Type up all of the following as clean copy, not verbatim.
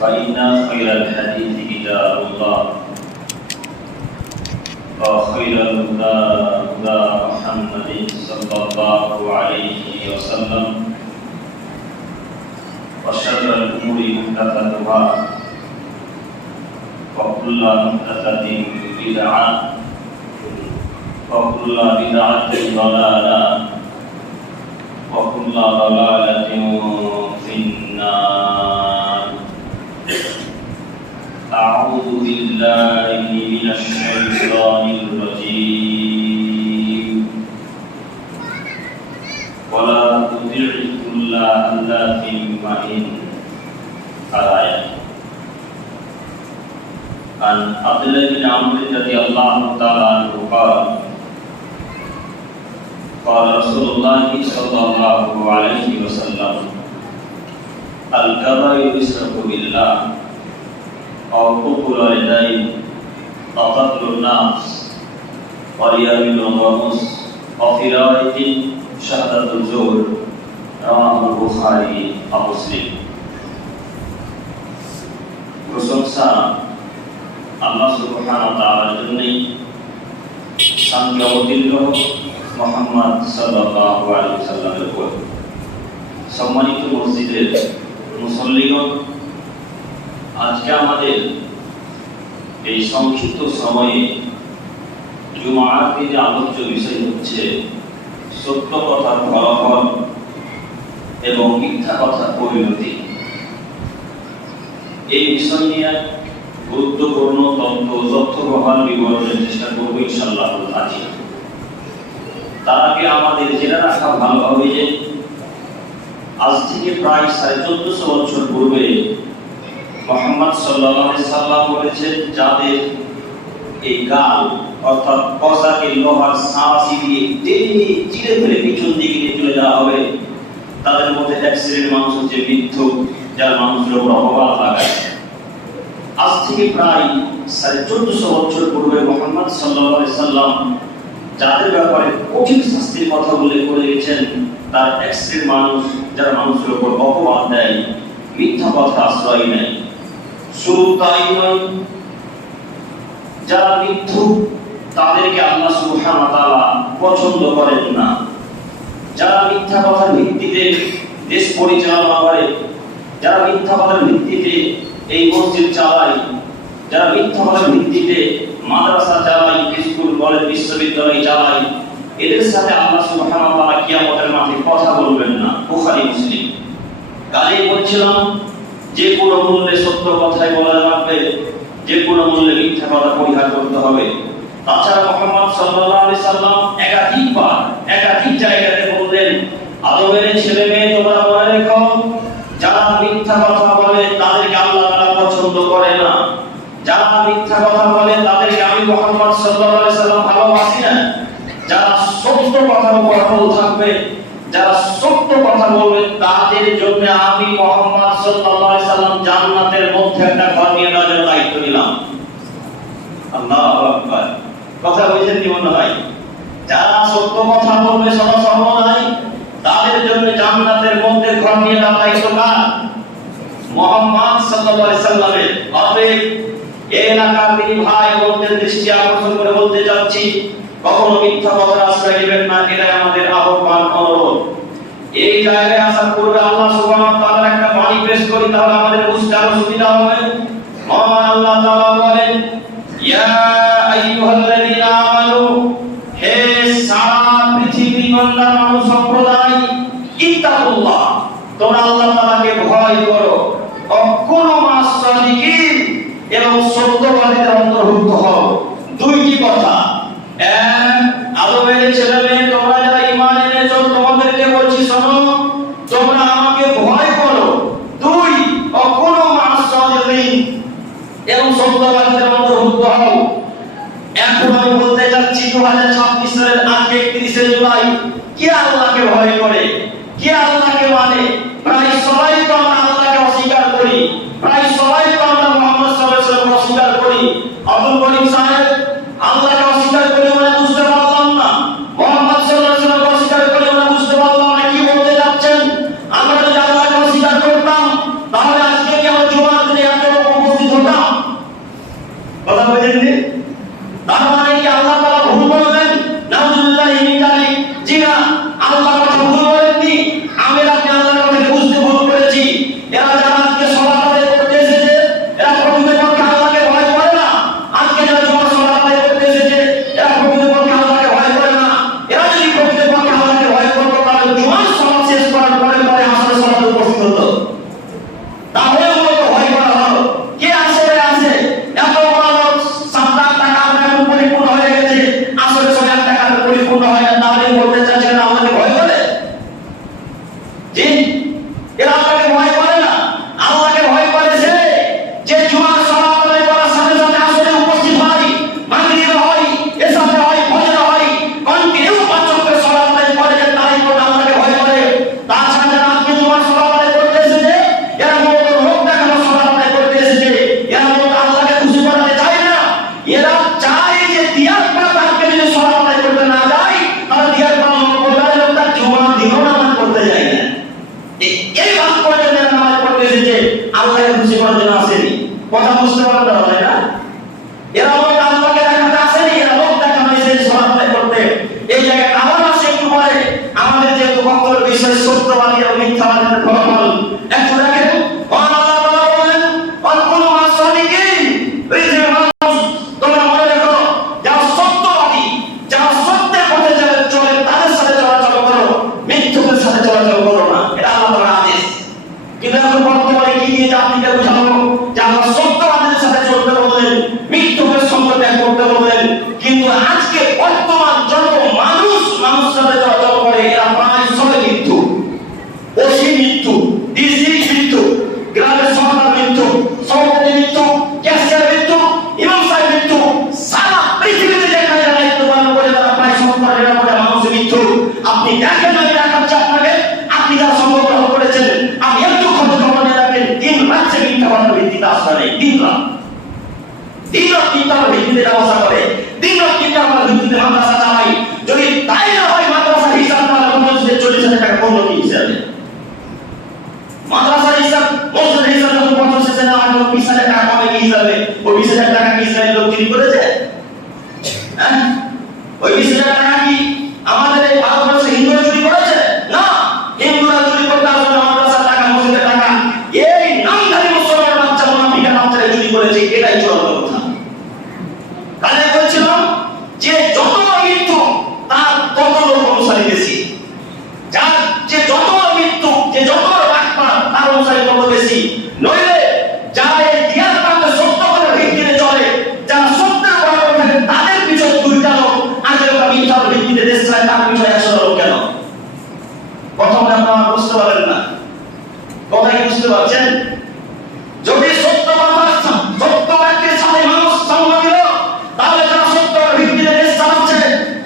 فإن خير الحديث كتاب الله وخير الهدى هدى محمد صلى الله عليه وسلم وشر الأمور محدثاتها وكل محدثة بدعة وكل بدعة ضلالة وكل ضلالة في النار. أعوذ بالله من الشيطان الرجيم. ولا تطع كل حلاف مهين. الآية. عن عبد الله بن عمرو رضي الله تعالى عنه قال قال رسول الله صلى الله عليه وسلم الكبائر الشرك بالله أو حقوق الوالدين أو قتل الناس واليمين والغموس وفي رواية شهادة الزور رواه البخاري ومسلم. প্রশংসা আল্লাহ সুবহানাহু ওয়া তাআলার জন্যই, শান্তি অবতীর্ণ মুহাম্মদ সাল্লাল্লাহু আলাইহি ওয়াসাল্লামের উপর। সম্মানিত মসজিদের মুসল্লিগণ, আজকে আমাদের এই সংক্ষিপ্ত সময়ে জুমার দিনে আলোচ্য বিষয় হচ্ছে সত্য কথার ফলাফল এবং মিথ্যা কথার পরিণতি। এই বিষয় নিয়ে গুরুত্বপূর্ণ তথ্যবহাল বিবরণের চেষ্টা করবো ইনশাআল্লাহ। তার আগে আমাদের জেনে রাখা ভালো হবে যে আজ থেকে প্রায় 1450 বছর পূর্বে মুহাম্মদ সাল্লাল্লাহু আলাইহি সাল্লাম বলেছেন, যাদের এই গাল অর্থাৎ কসাকে লোহার সাঁড়াশি দিয়ে টেনে চিড়ে ফেলে পিছন দিকে নিয়ে চলে যাওয়া হবে, তাদের মধ্যে এক শ্রেণীর মানুষ হচ্ছে মিথ্যুক, যারা মানুষের উপর অপবাদ লাগায়। আজ থেকে প্রায় 1450 বছর পূর্বে মুহাম্মদ সাল্লাল্লাহু আলাইহি সাল্লাম যাদের ব্যাপারে কঠিন শাস্তির কথা উল্লেখ করে গেছেন, তার এক শ্রেণীর মানুষ যারা মানুষের উপর অপবাদ দেয়, মিথ্যা কথা আশ্রয় নেয়। শুধু তাই নয়, যারা মিথ্যুক তাদেরকে আল্লাহ সুবহানাহু ওয়া তাআলা পছন্দ করেন না। যারা মিথ্যা কথার ভিত্তিতে দেশ পরিচালনা করে, যারা মিথ্যা কথার ভিত্তিতে এই মসজিদ চালায়, যারা মিথ্যা কথার ভিত্তিতে মাদ্রাসা চালায়, স্কুল কলেজ বিশ্ববিদ্যালয় চালায়, এদের সাথে আল্লাহ সুবহানাহু ওয়া তাআলা কিয়ামতের মাঠে কথা বলবেন না। বুখারী মুসলিম। কালই বলছিলাম, যে কোনো মূল্যে সত্য কথাই বলা লাগবে, যে কোনো মূল্যে মিথ্যা কথা পরিহার করতে হবে। তাছাড়া মুহাম্মদ সাল্লাল্লাহু আলাইহি সাল্লাম একাধিক জায়গাতে বললেন, আদমের ছেলে মেয়ে তোমরা মনে রেখো, যারা মিথ্যা কথা বলে তাদেরকে আল্লাহ তাআলা পছন্দ করে না। যারা মিথ্যা কথা বলে তাদেরকে আমি মুহাম্মদ সাল্লাল্লাহু আলাইহি সাল্লাম ভালোবাসি না। যারা সত্য কথার উপর অটল থাকবে, যারা সত্য কথা বলবে, তাদের জন্য আমি মুহাম্মদ সাল্লাল্লাহু আলাইহি সাল্লাম জান্নাতের মধ্যে একটা ঘর নিয়ে দেওয়ার দায়িত্ব নিলাম। আল্লাহু আকবার। কথা বুঝেন কি মনে হয়? যারা সত্য কথা বলবে সর্বদাই, তাদের জন্য জান্নাতের মধ্যে ঘর নিয়ে দেওয়ার দায়িত্ব কার? মুহাম্মদ সাল্লাল্লাহু আলাইহি সাল্লামের। অতএব এই এলাকার তিনি ভাই বোনদের দৃষ্টি আকর্ষণ করে বলতে যাচ্ছি, কখনো মিথ্যা কথার আশ্রয় নেবেন না। এটাই আমাদের আহ্বান, অনুরোধ। এই জায়গায় আসার পূর্বে আল্লাহ সুবহানাহু ওয়া তাআলার একটা বাণী পেশ করি, তাহলে আমাদের বুঝতে আরো সুবিধা হবে। মহান আল্লাহ তাআলা বলেন, ইয়া আইয়ুহাল্লাযীনা আমানু, হে সারা পৃথিবীর বান্দা মানুষ সম্প্রদায়, ইত্তাকুল্লাহ, তোমরা আল্লাহ তাআলাকে ভয় করো, অকুনু মাস সাদিকিন, এবং সত্যবাদীদের অন্তর্ভুক্ত হও। দুইটি কথা। এক, আদমের ছেলে মেয়ে তোমরা যারা ঈমান এনেছো, তোমাদেরকে বলছি শোনো, তোমরা আমাকে ভয় করো। দুই, অকুনু মাস সাদিকিন, এবং সত্যবাদীদের অন্তর্ভুক্ত হও। এখন আমি বলতে যাচ্ছি 2026 সালের আজকে 31শে জুলাই, কে আল্লাহকে ভয় করে, কে আল্লাহকে মানে? প্রায় সবাই তো আমরা আল্লাহকে অস্বীকার করি, প্রায় সবাই তো আমরা মুহাম্মদ সাল্লাল্লাহু আলাইহি ওয়াসাল্লামকে অস্বীকার করি। আব্দুল করিম সাহেব আল্লাহকে অস্বীকার করে মানে বুঝতে পারলাম না, মুহাম্মদ সাল্লাল্লাহু আলাইহি ওয়াসাল্লামকে অস্বীকার করে মানে বুঝতে পারলাম না। কি বলতে যাচ্ছেন? আমরা যদি আল্লাহকে অস্বীকার করতাম, তাহলে আজকে কি আমরা জুমার দিনে জবান দেওয়া যায় না? এরা লোক আল্লাহকে দেখাতে আসেনি, এরা লোক দেখানো এসেছে সমাজে করতে। এই জায়গায় আবার আসে একটু পরে আমাদের যে বক্তব্য বিষয় সত্যবাদী এবং মিথ্যাবাদীদের ফলাফল একটু দেখেন। আল্লাহ তাআলা বলেন অকুলু মাসালিকিন, এই যে মানুষ তোমরা মনে রাখো যারা সত্যবাদী, যারা সত্যের পথে চলে তাদের সাথে চলাচল করো, মিথ্যুকের সাথে চলাচল করো না। এটা আল্লাহ তাআলার আদেশ। কিন্তু এখন বর্তমানে কি দিয়ে জাতিকে বুঝাবো যে আমরা সত্যবাদীদের সাথে চলতে বললেন, মিথ্যুকের সঙ্গে ত্যাগ করতে বললেন। কিন্তু আজকে বর্তমান যত মানুষ সাথে চলাচল করে এরা প্রায় সবাই মিথ্যু। ওসি মিথ্যু, ডিসি মিথ্যু, গ্রামের সমাধান মিথ্যু, সভাপতি মিথ্যু, ক্যাশিয়ার মিথ্যু, ইমাম সাহেব মিথ্যু। সারা পৃথিবীতে যেখানে যারা দায়িত্ব পালন করে তারা প্রায় 70% মানুষ মিথ্যু। আপনি দেখেন না, দেখাচ্ছে আপনাকে, আপনি যারা সঙ্গ গ্রহণ করেছেন, আপনি একটু খবর নিয়ে রাখেন, দিন রাত্রে মিথ্যাবাদের ভিত্তিতে আস্থা নেই। দিন রাত মিথ্যার ভিত্তিতে ব্যবস্থা করে, দিন রাত মিথ্যার ভিত্তিতে মাদ্রাসা চালাই। যদি তাই না হয় মাদ্রাসার হিসাব তাহলে মসজিদের 40,000 টাকা বন্ধ কি হিসাবে? মাদ্রাসার হিসাব, মসজিদের হিসাব যখন বছর শেষে না হয় 20,000 টাকা কমে কি হিসাবে? ওই 20,000 টাকা কি ইসরায়েল লোক চুরি করেছে? হ্যাঁ, ওই 20,000 টাকা কি আমাদের এই ভারতবর্ষে হিন্দুরা চুরি করেছে? না, হিন্দুরা চুরি করতে আসবে মাদ্রাসার টাকা, মসজিদের টাকা এই নামধারী মুসলমান বাচ্চা মুনাফিকের বাচ্চারা চুরি করেছে। এটাই চূড়ান্ত কথা। কাজে বলছিলাম যে যত মৃত্যু তার তত লোক অনুসারী বেশি, যার যে যত মৃত্যু, যে যত বাটপার তার অনুসারী তত বেশি। নইলে যারা এই দিয়ার পাতে সত্য করে ভিত্তিতে চলে, যারা সত্যের কথা বলে থাকে তাদের পিছনে 2টা লোক, আর যারা মিথ্যার ভিত্তিতে দেশ চালায় তার পিছনে 100 লোক কেন? প্রথমে আপনারা বুঝতে পারেন না, কথা কি বুঝতে পারছেন? যদি সত্য কথা, সত্য বাক্যের সাথে মানুষ সঙ্গ দিল, তাহলে যারা সত্যের ভিত্তিতে দেশ চালাচ্ছে,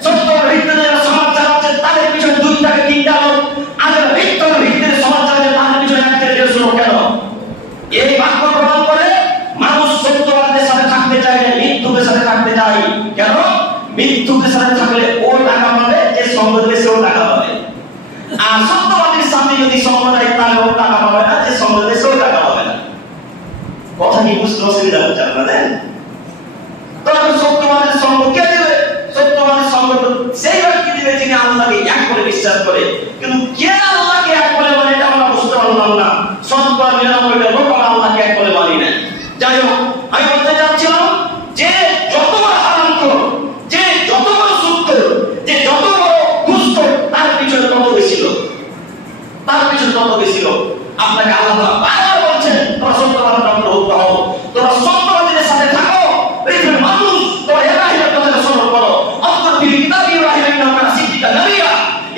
সত্যের ভিত্তিতে যারা সমাজ চালাচ্ছে তাদের পিছনে 2 থেকে 3টা লোক, আর যারা মিথ্যার ভিত্তিতে সমাজ চালাচ্ছে তাদের পিছনে 1 থেকে 150 লোক কেন? এই বাক্য প্রমাণ করে মানুষ সত্যবাদীদের সাথে থাকতে চায় না, মিথ্যুকের সাথে থাকতে চায়। কেন? মিথ্যুকের সাথে থাকলে ও টাকা পাবে, যে সঙ্গ দেবে সেও টাকা পাবে। আর সত্যবাদীর সাথে যদি সঙ্গ দেয় তাহলে ও টাকা পাবে না, যে সঙ্গ দেবে সেও টাকা পাবে না। কথা কি বুঝতে অসুবিধা হচ্ছে আপনাদের? তখন সত্যবাদের সঙ্গ কে দেবে? সত্যবাদের সঙ্গ সেই ব্যক্তি দিবে যিনি আল্লাহকে এক করে বিশ্বাস করে। কিন্তু কে আল্লাহকে এক করে মানে এটা আমরা বুঝতে পারলাম না। 99% লোক আমরা আল্লাহকে এক করে মানি না। যাই হোক, আমি বলতে চাচ্ছিলাম যে যত বড় হারামখোর, যে যত বড় সুদখোর, যে যত বড় ঘুষখোর, তার পিছনে তত বেশি লোক, তার পিছনে তত বেশি লোক। আপনাকে আল্লাহ বারবার বলছেন তোমরা সত্যবাদের অন্তর্ভুক্ত হও, তোমরা সত্যবাদীদের সাথে থাকো। পৃথিবীর মানুষ তোমরা ইব্রাহিমের কথা স্মরণ করো। আল্লাহ ফিল কিতাব ইব্রাহিম ইন্নাহু কানা সিদ্দিকা নবিয়্যা।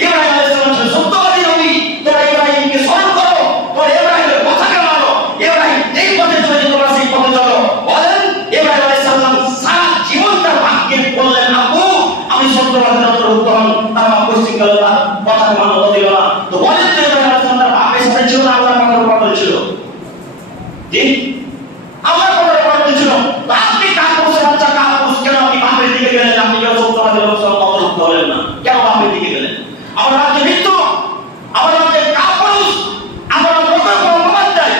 ইব্রাহিম আলাইহিস সালাম ছিলেন সত্যবাদী নবী। তোমরা ইব্রাহিমকে স্মরণ করো, তোমরা ইব্রাহিমের কথাকে মানো। ইব্রাহিম যেই পথে চলেছে তোমরা সেই পথে চলো। বলেন ইব্রাহিম আলাইহিস সালাম সারা জীবন তার ভাগ্যে বললেন আব্বু আমি সত্যবাদীদের অন্তর্ভুক্ত হন। তার বাপ পশ্চিম গেল না, কথাকে মানতে দিল না। তো বলেন তো ইব্রাহিম আলাইহিস সালাম তার বাপের সাথে ছিল না আল্লাহর কথার উপর বলেছিল? ঠিক আল্লাহর কথার উপর বলেছিল। তো আপনি কাপুরুষের বাচ্চা, কাপুরুষ কেন আপনি বাপের দিকে গেলেন? আপনি কেন সত্যবাদীদের অন্তর্ভুক্ত হলেন না? কেন বাপের দিকে গেলেন? আমার রাজ্যে মৃত্যু, আমার রাজ্যে কাপুরুষ, আমার মতের কোনো প্রমাণ চাই,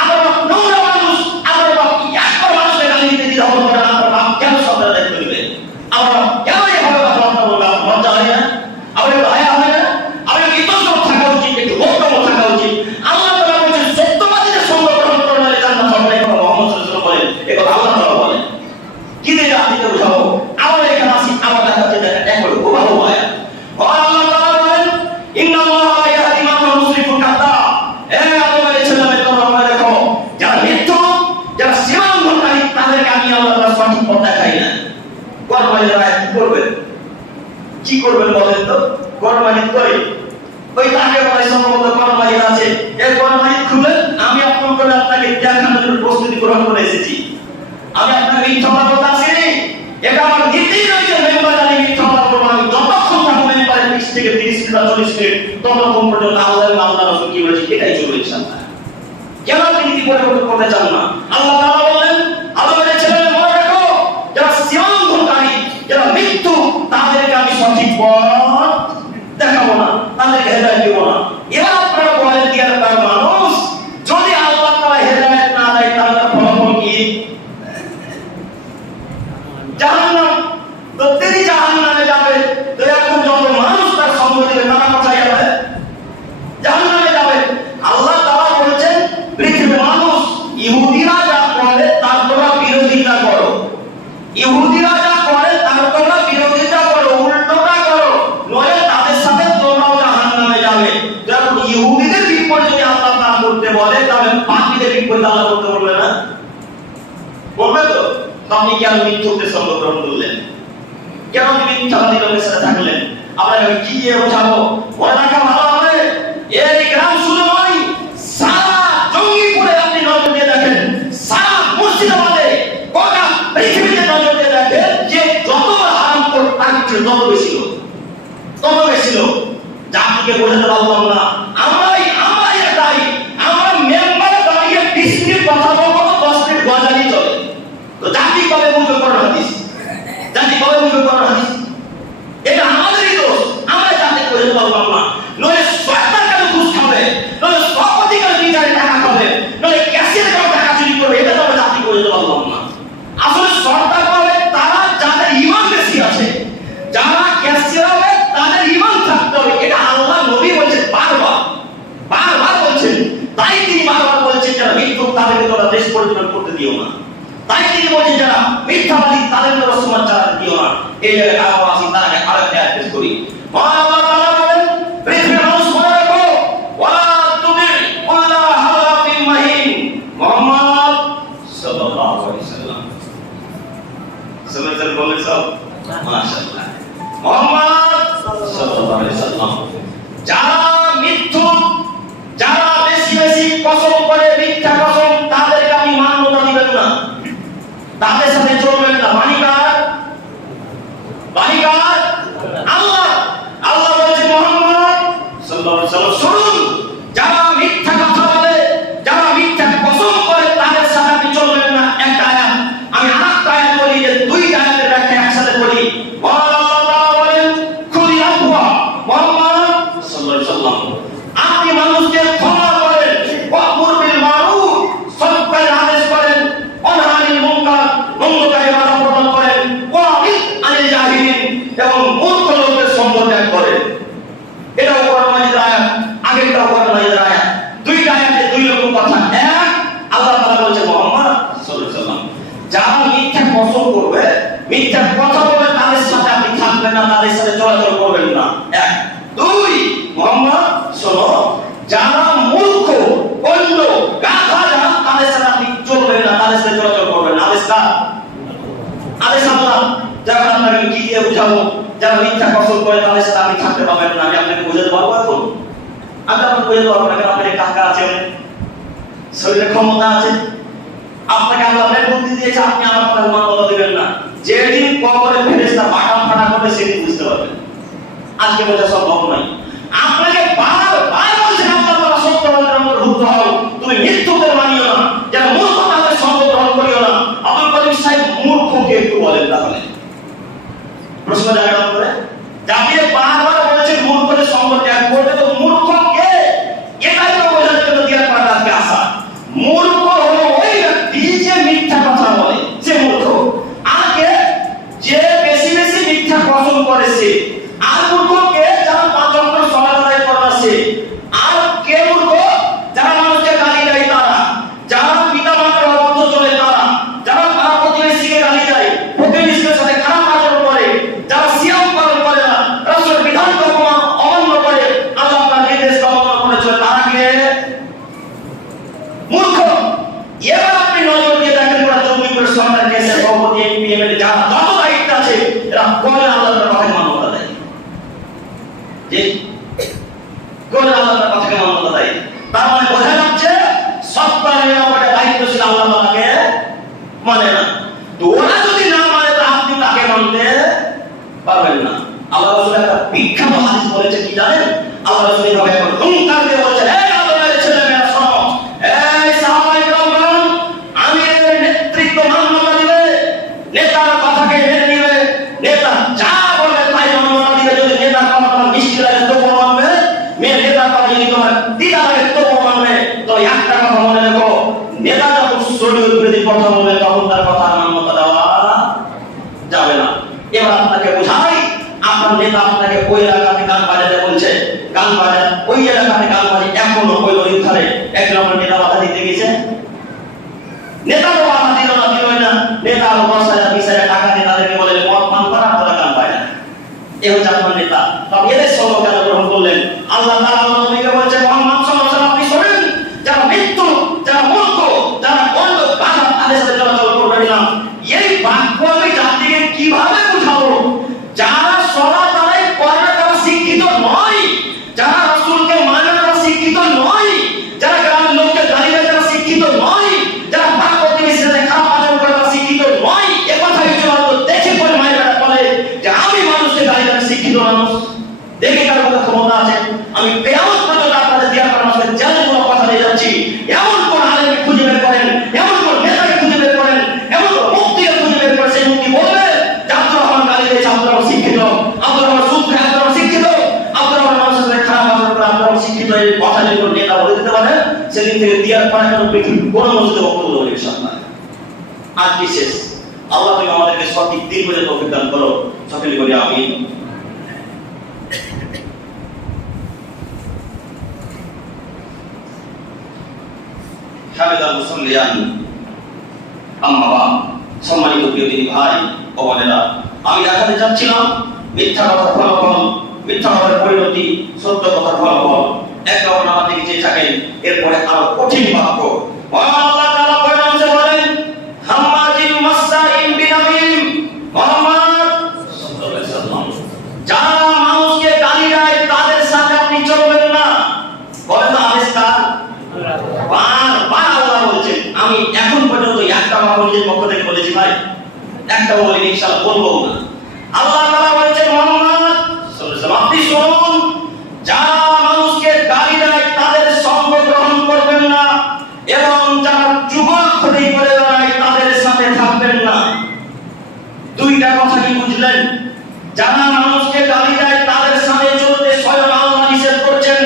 আমার নোংরা মানুষ, আমার বাপ একবার মানুষের গালি দিতে দ্বিধা বোধ করে না। আমার বাপ কেন সন্তানের দায়িত্ব নেবে? আমার বাপ কেন এভাবে কথাবার্তা বলবে? আমার লজ্জা হয় না? আমার একটু হায়া হয় না? আমার একটু ইতস্ত থাকা উচিত, একটু বক্তব্য থাকা উচিত। আল্লাহ তাআলা বলেছেন সত্যবাদীদের সঙ্গ গ্রহণ করলে জান্নাত হবে। এই কথা মুহাম্মদ সাল্লাল্লাহু আলাইহি ওয়াসাল্লাম বলেন, এই কথা আল্লাহ তাআলা বলেন। কি দিয়ে জাতিকে বুঝাবো? আমরা এখানে আসি, আমাদের কাছে দেখা করে খুব ভালো হয়। আল্লাহ তাআলা বলেন ইন্নাল্লাহা লা ইয়াহদি মান হুয়া মুসরিফুন কাদ্দাব। আদমের ছেলেমেয়ে তোমরা মনে রাখো, যারা মিথ্যু, যারা সীমালঙ্ঘনকারী তাদেরকে আমি আল্লাহ তাআলা সঠিক পথ দেখাই না। কোরবানিরা কি করবেন? কি করবেন বলেন তো? কোরবানি করে ওই তাকে বলে সম্ভবত কোরবানি আছে, এই কোরবানি খুলে আমি আপনাকে দেখানোর জন্য প্রস্তুতি গ্রহণ করে এসেছি। আমি আপনাকে মিথ্যা বলতে আসিনি। এটা আমার নীতি রয়েছে, মেম্বার আমি মিথ্যা বলবো। আমি যতক্ষণ থাকবো মেম্বারের 20 থেকে 30 মিনিট বা 40 মিনিট ততক্ষণ পর্যন্ত আল্লাহ এবং আল্লাহ রাসূল কি বলেছে এটাই চলবে ইনশাআল্লাহ। কেন আপনি নীতি পরিবর্তন করতে চান না? আল্লাহ তাআলা বলেন আদমের ছেলেমেয়ে মনে রাখো, যারা সীমালঙ্ঘনকারী, যারা মৃত্যু, তাদেরকে আমি সঠিক পথ দেখাবো না, তাদেরকে হেদায়েত দেব না। এবার আপনারা বলেন দিয়ার মানুষ যদি আল্লাহ তাআলা হেদায়েত না দেয় তাহলে ফলাফল কি? ঠিক করে আল্লাহ করতে বলবে না? বলবে তো। আপনি কেন মিথ্যুকদের সঙ্গ গ্রহণ করলেন? কেন মিথ্যাবাদী লোকের সাথে থাকলেন? আপনাকে আমি কি দিয়ে বোঝাবো? মনে রাখা ভালো হবে, এই গ্রাম শুধু নয়, সারা জঙ্গিপুরে আপনি নজর দিয়ে দেখেন, সারা মুর্শিদাবাদে, গোটা পৃথিবীতে নজর দিয়ে দেখেন, যে যত হারাম করে তার কিছু তত বেশি লোক, তত বেশি লোক। জাতিকে বোঝাতে পারলাম না, আমরাই দায়ী। আমরা মেম্বারে দাঁড়িয়ে 20 মিনিট কথা বলবো, 10 মিনিট গজালি চলে। তো জাতি কবে বুঝবে কোরআন হাদিস? জাতি কবে বুঝবে কোরআন হাদিস? এটা আমাদেরই দোষ, আমরা জাতিকে বোঝাতে পারলাম না। নইলে সরকার কেন ঘুষ খাবে, নইলে সভাপতি কেন বিচারে টাকা খাবে, নইলে ক্যাশিয়ার কেন টাকা চুরি করবে, এটা তো আমরা জাতিকে বোঝাতে পারলাম না। আসলে সরকার হবে তারা যাদের ঈমান বেশি আছে, যারা ক্যাশিয়ার হবে তাদের ঈমান থাকতে হবে। এটা আল্লাহ নবী বলেছেন, বারবার বলছেন। তাই তিনি বারবার বলছেন যারা মিথ্যুক তাদেরকে তোমরা দেশ পরিচালনা করতে দিও না। তাই তিনি বলছেন যারা মিথ্যাবাদী তাদেরকে তোমরা সমাজ চালাতে দিও না। এই জায়গায় আবার আসি, তার আগে আরেকটা আয়াত পেশ করি। মহান আল্লাহ তাআলা বলেন, পৃথিবীর মানুষ মনে রাখো, ওয়ালা তুদি কুল্লা হালাফিন মাহিন। মুহাম্মদ সাল্লাল্লাহু আলাইহি ওয়াসাল্লাম সমঝেন বলেন সব? মাশাআল্লাহ। মুহাম্মদ সাল্লাল্লাহু আলাইহি ওয়াসাল্লাম যারা মিথ্যুক, যারা বেশি বেশি কসম করে, মিথ্যা কসম, তাদেরকে আপনি মান্যতা দিবেন না, তাদের সাথে চলবেন না। বাণীকার আল্লাহ। আল্লাহ বলেছে মুহাম্মদ সাল্লাল্লাহু আলাইহি ওয়াসাল্লাম শুনুন, যারা মিথ্যা কথা বলে, যারা মিথ্যা কসম করে, তাদের সাথে আপনি চলবেন না। একটা আয়াত আমি আরেকটা আয়াত বলি, যে দুইটা আয়াতের ব্যাখ্যা একসাথে বলি। আল্লাহ তাআলা বলেন, খুলি আফওয়া মুহাম্মদ সাল্লাল্লাহু আলাইহি ওয়াসাল্লাম, আপনি মানুষকে ক্ষমা করেন, ওয়া'মুর বিল মারুফ, সৎ কাজের আদেশ করেন, ওয়ানহা আনিল মুনকার, মন্দ কাজের বাধা প্রদান করেন, ওয়া'রিদ আনিল জাহিলিন, এবং মূর্খ লোকদের সঙ্গ ত্যাগ করেন। এটাও কোরআন মাজিদের আয়াত, আগেরটাও কোরআন মাজিদের আয়াত। দুইটা আয়াতে দুই রকম কথা। এক, আল্লাহ তাআলা বলেছেন মুহাম্মদ সাল্লাল্লাহু আলাইহি ওয়াসাল্লাম যারা মিথ্যা কসম করবে, মিথ্যা কথা বলবে, তাদের সাথে আপনি থাকবেন না, তাদের সাথে চলাচল করবেন না। এক। দুই, মুহাম্মদ শোনো, যারা মূর্খ, অন্ধ, গাধা, যারা, তাদের সাথে আপনি চলবেন না, তাদের সাথে চলাচল করবেন না। আদেশ আল্লাহ। যখন আপনাকে কি দিয়ে বুঝাবো, যারা মিথ্যা কসম করে তাদের সাথে আপনি থাকতে পারবেন না, আমি আপনাকে বুঝাতে পারবো এখন? আমি আপনাকে বুঝাতে পারবো না, কারণ আপনার টাকা আছে, শরীরে ক্ষমতা আছে, আপনাকে আল্লাহ বুদ্ধি দিয়েছে, আপনি আমার কথা মান্যতা দিবেন না। যেদিন কবরে ফেরেশতা বাটাম ফাটা করবে সেদিন বুঝতে পারবেন। আজকে বোঝা সম্ভব নয়। আপনাকে বারবার বলছেন আল্লাহ তাআলা সত্যবাদীদের অন্তর্ভুক্ত হও, তুমি মিথ্যুকদের মানিও না, যারা মূর্খ তাদের সঙ্গ গ্রহণ করিও না। আব্দুল কাদির সাহেব মূর্খকে একটু বলেন তাহলে। প্রশ্ন জায়গা করে যাকে বারবার বলেছেন মূর্খদের সঙ্গ ত্যাগ করতে, তো মূর্খ কে? এটাই তো বোঝার জন্য দিয়ার পাড়া আজকে আসা। মূর্খ হলো ওই ব্যক্তি যে মিথ্যা কথা বলে, সে মূর্খ। আগে যে বেশি বেশি মিথ্যা কসম করেছে, আর মূর্খ কে? যারা 5 ওয়াক্ত সালাত আদায় করে না সে। আর কে মূর্খ? যারা মানুষকে গালি দেয় তারা, যারা পিতামাতার অবাধ্য চলে তারা, যারা পাড়া প্রতিবেশীকে গালি দেয়, প্রতিবেশীদের সাথে খারাপ আচরণ করে, যারা সিয়াম পালন করে না, রাসূলের বিধানকে অমান্য করে, আল্লাহ তাআলার নির্দেশকে অমান্য করে চলে, তারা কে? মূর্খ। এবার আপনি নজর দিয়ে দেখেন পুরো জঙ্গিপুরের সরকার কেসে সভাপতি, এমপি, এমএলএ, যারা যত দায়িত্ব আছে, এরা কোন আল্লাহর কথাকে মান্যতা দেয়? জি, কোন আল্লাহর কথাকে মান্যতা দেয়? তার মানে বোঝা যাচ্ছে সরকারের ব্যাপারে দায়িত্বশীল আল্লাহ তাআলাকে মানে না। তো ওরা যদি না মানে, তা আপনি তাকে মানতে পারবেন না। আল্লাহ রাসূল একটা বিখ্যাত হাদিস বলেছে, কি জানেন? আল্লাহ রাসূল এইভাবে হুঙ্কার দিয়ে বলেছেন, এই আদমের ছেলেমেয়েরা শোনো, এই সাহাবায়ে কেরাম, আমিরের নেতৃত্ব মান্যতা দিবে, নেতার কথাকে মেনে নিবে, নেতা যা বলে তাই মান্যতা দিবে। যদি নেতার কথা তোমার মিষ্টি লাগে তবু মানবে, নেতার কথা যদি তোমার তিতা লাগে তবু মানবে। তো একটা কথা মনে রেখো, নেতা যখন শরীয়ত বিরোধী কথা বলবে, তখন তার কথা মান্যতা দেওয়া যাবে না। এবার আপনাকে বোঝাই, আপনার নেতা আপনাকে ওই এলাকাতে গান বাজাতে বলছে, গান বাজান, ওই এলাকাতে গান বাজে, এখনো ওই নদীর ধারে একজন আমার নেতা বাধা দিতে গেছে, নেতা তো বাধা দিল না, নেতা আরো 10,000 20,000 টাকা দিয়ে তাদেরকে বলে মদ পান করা, তারা গান বাজান। এ হচ্ছে আপনার নেতা। তবে এদের সঙ্গ কেন গ্রহণ করলেন? আল্লাহ তাআলা নবীকে বলছেন, মুহাম্মদ সাল্লাল্লাহু আলাইহি ওয়াসাল্লাম, আপনি শোনেন, যারা মৃত্যু, যারা মূর্খ, ভাগ্য আমি জাতিকে কিভাবে বুঝাবো? যারা সালাত আদায় করে না তারা শিক্ষিত নয়, যারা রাসূলকে মানে না তারা শিক্ষিত নয়, যারা গ্রামের লোককে গালি দেয় তারা শিক্ষিত নয়, যারা পাক প্রতিবেশীর সাথে খারাপ আচরণ করে তারা শিক্ষিত নয়। এ কথা কিছু দেখে পরে মায়ের বেটা বলে যে আমি মানুষকে গালি দেয় শিক্ষিত মানুষ। দেখে কার কথা ক্ষমতা আছে? আমি কিয়ামত পর্যন্ত আপনাদের দিয়া করার মাসে জানবো কথা দিয়ে যাচ্ছি। এমন কোন আলেমকে খুঁজে বের করেন, এমন কোন নেতাকে খুঁজে বের করেন, এমন কোন মুফতিকে খুঁজে বের করে সেই মুফতি বলবে যে আব্দুর রহমান গালি দিয়েছে, আব্দুর রহমান শিক্ষিত, আব্দুর রহমান সুদ খায়, আব্দুর রহমান শিক্ষিত, আব্দুর রহমান মানুষের সাথে খারাপ আচরণ করে, আব্দুর রহমান শিক্ষিত। এই কথা যদি কোন নেতা বলে দিতে পারে সেদিন থেকে দিয়ার পরে কোনো পৃথিবীর কোনো মসজিদে বক্তব্য দেবো ইনশাআল্লাহ। আজ বিশেষ আল্লাহ তুমি আমাদেরকে সঠিক দিন বুঝে তৌফিক দান করো, সকলে বলি আমিন। হামিদাল মুসাল্লিয়ান আম্মা বাদ। সম্মানিত প্রিয় দিনী ভাই ও বোনেরা, আমি দেখাতে চাচ্ছিলাম মিথ্যা কথার ফলাফল, মিথ্যা কথার পরিণতি, সত্য কথার ফলাফল। এক রকম আমার দিকে চেয়ে থাকেন, এরপরে আরো কঠিন বাক্য আল্লাহ তাআলা পয়গম্বর বলেন হাম্মাজিন মাসসাইন বিনামিম। মুহাম্মদ সাল্লাল্লাহু আলাইহি ওয়াসাল্লাম যারা মানুষকে গালি দেয় তাদের সাথে আপনি চলবেন না। বলেন না আদেশ কার? বারবার আল্লাহ বলেছেন। আমি এখন পর্যন্ত একটা কথা নিজের পক্ষ থেকে বলেছি ভাই, একটা বলিনি, ইনশাআল্লাহ বলবো না। আল্লাহ তাআলা বলেছেন মুহাম্মদ সাল্লাল্লাহু আলাইহি ওয়াসাল্লাম আপনি শুনুন, যারা মানুষকে গালি দেয় তাদের সঙ্গ গ্রহণ করবেন না এবং যারা যুগলখড়ি করে বেড়ায় তাদের সাথে থাকবেন না। দুইটা কথা কি বুঝলেন? যারা মানুষকে গালি দেয় তাদের সাথে চলতে স্বয়ং আল্লাহ নিষেধ করছেন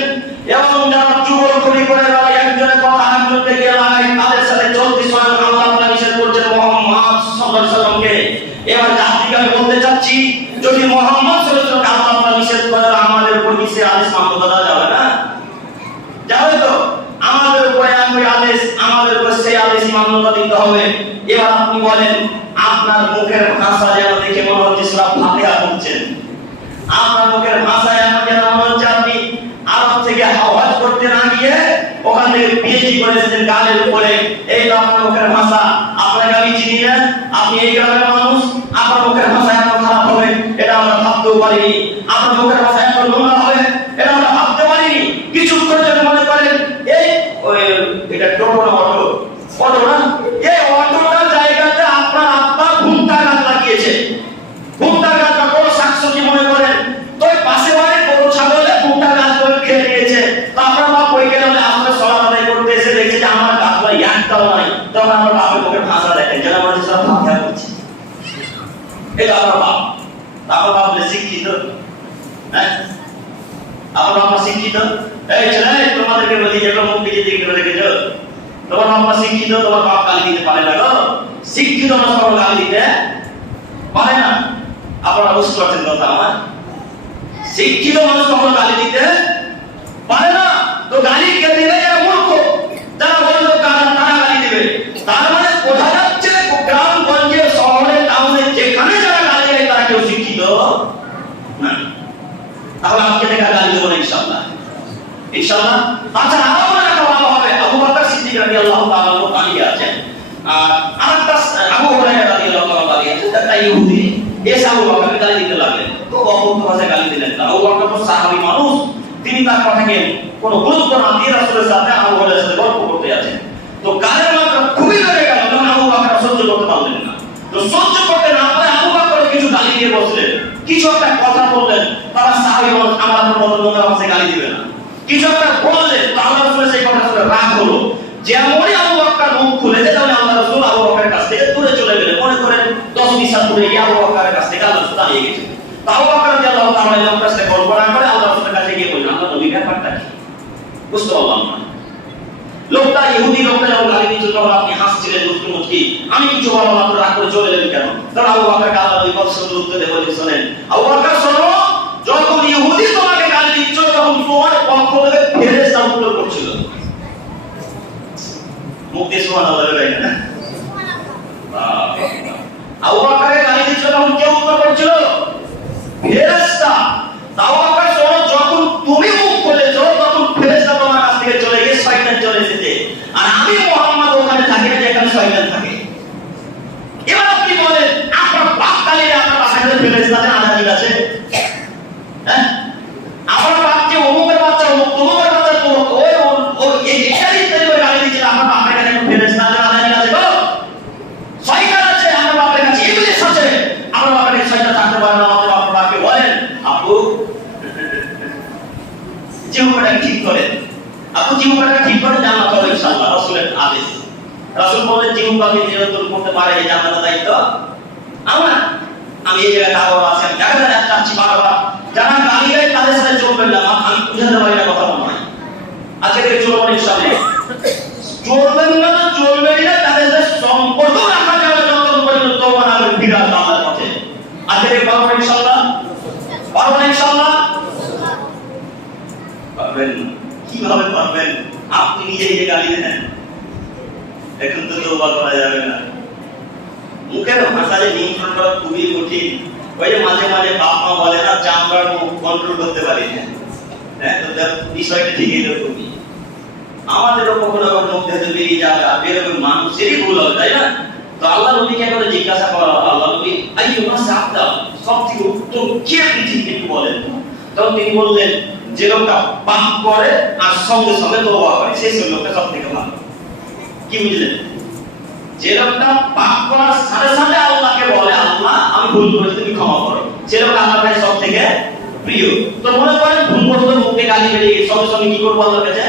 এবং যারা যুগলখড়ি করে বেড়ায় একজনের কথা আরেকজনকে গেলায় তাদের সাথে চলতে স্বয়ং আল্লাহ তাআলা নিষেধ করছেন মুহাম্মদ সাল্লাল্লাহু আলাইহি ওয়াসাল্লামকে। এবার জাতিকে আমি বলতে চাচ্ছি, যদি মুহাম্মদ সাল্লাল্লাহু আলাইহি ওয়াসাল্লামকে আল্লাহ তাআলা নিষেধ করে আমাদের উপর নিষেধ আদেশ মানতে দেওয়া যাবে না? যাবে তো? আমাদের উপরে একই আদেশ, আমাদের উপর সেই আদেশ মান্যতা দিতে হবে। এবার আপনি বলেন, আপনার মুখের ভাষা যেন দেখে মনে হচ্ছে সূরা ফাতিহা পড়ছেন, আপনার মুখের ভাষা যেন মনে হচ্ছে আপনি আরব থেকে হজ করতে না গিয়ে ওখান থেকে পিএইচডি করে এসেছেন গানের উপরে। এই তো আপনার মুখের ভাষা। আপনাকে আমি চিনি না, আপনি এই গ্রামের মানুষ, আপনার মুখের ভাষা এত খারাপ হবে এটা আমরা ভাবতেও পারিনি। আপনার মুখের ভাষা এত নোংরা হবে এটা আমরা ভাবতে পারিনি। কিছু করে যদি মনে করেন এই এটা টোটো না অটো, অটো না, এই অটোটার জায়গাতে আপনার আব্বা ভুট্টা গাছ লাগিয়েছে, ভুট্টা গাছ বা কোনো শাকসবজি মনে করেন তো পাশে বাড়ি গরু ছাগলে ভুট্টা গাছ করে খেয়ে নিয়েছে, তো আপনার বাপ কই গেলে আমরা সলাত আদায় করতে এসে দেখছে যে আমার গাছগুলো একটাও নাই, তখন আমার বাপের মুখের ভাষা দেখেন যেন আমাদের সব ভাবনা করছে। এটা আমার বাপ, আমার বাপ বলে শিক্ষিত, হ্যাঁ আমার বাবা শিক্ষিত। এই ছেলে তোমাদেরকে বলি যেগুলো মুখ দিকে দিকে রেখেছো, তোমার বাবা শিক্ষিত, তোমার বাপ গালি দিতে পারে না গো? শিক্ষিত মানুষ কখনো গালি দিতে পারে না। আপনারা বুঝতে পারছেন কথা আমার? শিক্ষিত মানুষ কখনো গালি দিতে পারে না। তো গালি কে দিবে? যারা মূর্খ, যারা বললো তারা গালি দিবে। তার মানে বোঝা যাচ্ছে গ্রামগঞ্জে শহরে টাউনে যেখানে যারা গালি দেয় তারা কেউ শিক্ষিত না। তাহলে আজকে থেকে গালি দেবো না ইনশাআল্লাহ, ইনশাআল্লাহ। আচ্ছা আরো একটা ভালো হবে, আবু বকর সিদ্দিক রাদিয়াল্লাহু তাআলা আনহু দাঁড়িয়ে আছেন, আর আরেকটা আবু হুরায়রা রাদিয়াল্লাহু তাআলা দাঁড়িয়ে আছেন। একটা ইহুদি এসে আবু বকরকে গালি দিতে লাগলেন, তো অপূর্ব ভাষায় গালি দিলেন। আবু বকর তো সাহাবী মানুষ, তিনি তার কথাকে কোনো গুরুত্ব না দিয়ে রাসূলের সাথে আবু হুরায়রার সাথে গল্প করতে আছেন। তো গালের মাত্রা খুবই বেড়ে গেল, তখন আবু বকর সহ্য করতে পারলেন না। তো সহ্য করতে না পারে আবু বকর কিছু গালি দিয়ে বসলেন, কিছু একটা কথা বললেন, তারা সাহাবী মানুষ আমার মতো নোংরা ভাষায় গালি দিবে না, কিছু একটা বললেন, আল্লাহ রাসূলের সেই কথা শুনে রাগ হলো। যেমনই আবু বকর মুখ খুলেছে তেমনি আল্লাহ রাসূল আবু বকরের কাছ থেকে দূরে চলে গেলেন। মনে করেন 10-20 হাত দূরে গিয়ে আবু বকরের কাছ থেকে আল্লাহ রাসূল দাঁড়িয়ে গেছেন। আবু বকর রাদিয়াল্লাহু তাআলা লোকটার সাথে গল্প না করে আল্লাহ রাসূলের কাছে গিয়ে বললেন, আল্লাহ নবী ব্যাপারটা কি? বুঝতে পারলাম না। লোকটা ইহুদি লোকটা যখন গালি দিচ্ছিল তখন আপনি হাসছিলেন মুচকি মুচকি, আমি কিছু বললাম আপনি রাগ করে চলে এলেন কেন? তখন আবু বকরকে আল্লাহ নবী কত সুন্দর উত্তর দিয়ে বলেছেন, শোনেন আবু বকর শোনো, যখন ইহুদি তোমাকে গালি দিচ্ছিল তখন তোমার পক্ষ থেকে ফেরেশতা উত্তর করছিল। মুক্তি সুবহানাল্লাহ বলে না? আবু বকরকে গালি দিচ্ছিল তখন কে উত্তর করছিল? ফেরেশতা। আবু বকর শোনো, যখন তুমি মুখ খুলেছো তখন ফেরেশতা তোমার কাছ থেকে চলে গিয়ে শয়তান চলে এসেছে, আর আমি মুহাম্মদ ওখানে থাকি না যেখানে শয়তান থাকে। এবার আপনি বলেন এখানে ফেরেশতাদের আজাদিক আছে? হ্যাঁ, আমার বাচ্চা অমুকের বাচ্চা অমুক, তোমার বাচ্চা তোমার, ওই এটাই ইত্যাদি করে গালি দিচ্ছে। আমার বাপের কাছে ফেরেশতাদের আজাদিক আছে গো, শয়তান আছে আমার বাপের কাছে, ইবলিস আছে আমার বাপের কাছে। শয়তান থাকতে পারে না। আমাদের বাপের বাপকে বলেন, আপু জীবনটা ঠিক করেন, আপু জীবনটা ঠিক করে জান্নাত হবে ইনশাআল্লাহ। রাসূলের আদেশ, রাসূল বলেন জীবনকে নিয়ন্ত্রণ করতে পারে এই জান্নাতের দায়িত্ব আমার। আমি এই জায়গায় আবার আছি, আমি জায়গাটা চাচ্ছি বারবার, যারা গালি দেয় তাদের সাথে চলবেন না। আমি বুঝাতে পারি না কথা মনে হয়, আজকে থেকে চলবেন ইনশাআল্লাহ। চলবেন না তো চলবেনই না, তাদের সাথে সম্পর্ক রাখা যাবে যতক্ষণ পর্যন্ত তওবা না করে ফিরে আসবে আল্লাহর পথে। আজকে থেকে পারবেন ইনশাআল্লাহ, পারবেন ইনশাআল্লাহ। পারবেন কিভাবে পারবেন? আপনি নিজেই যে গালি দেন, এখন তো তওবা করা যাবে না। মুখের ভাষা যে নিয়ন্ত্রণ করা খুবই কঠিন। ওই যে মাঝে মাঝে বাপ মা বলে না, চামড়ার মুখ কন্ট্রোল করতে পারি না। হ্যাঁ, তো বিষয়টা ঠিক এরকমই। আমাদেরও কখনো কখনো মুখ থেকে বেরিয়ে যাবে, আর এরকম মানুষেরই ভুল হবে, তাই না? তো আল্লাহ নবীকে একবার জিজ্ঞাসা করা হলো, আল্লাহ নবী আইয়ুমা সাবদা, সবথেকে উত্তম কি আপনি ঠিক একটু বলেন। তখন তিনি বললেন, যে লোকটা পাপ করে আর সঙ্গে সঙ্গে তওবা করে, সেই লোকটা সবথেকে ভালো। কি বুঝলেন? যে লোকটা পাপ করার সাথে সাথে আল্লাহকে বলে, আল্লাহ আমি ভুল করেছি তুমি ক্ষমা করো, সে লোক আল্লাহর কাছে সবথেকে প্রিয়। তো মনে করেন ভুল করতে মুখে গালি বেরিয়ে গেছে, সঙ্গে সঙ্গে কি করবো আল্লাহর কাছে?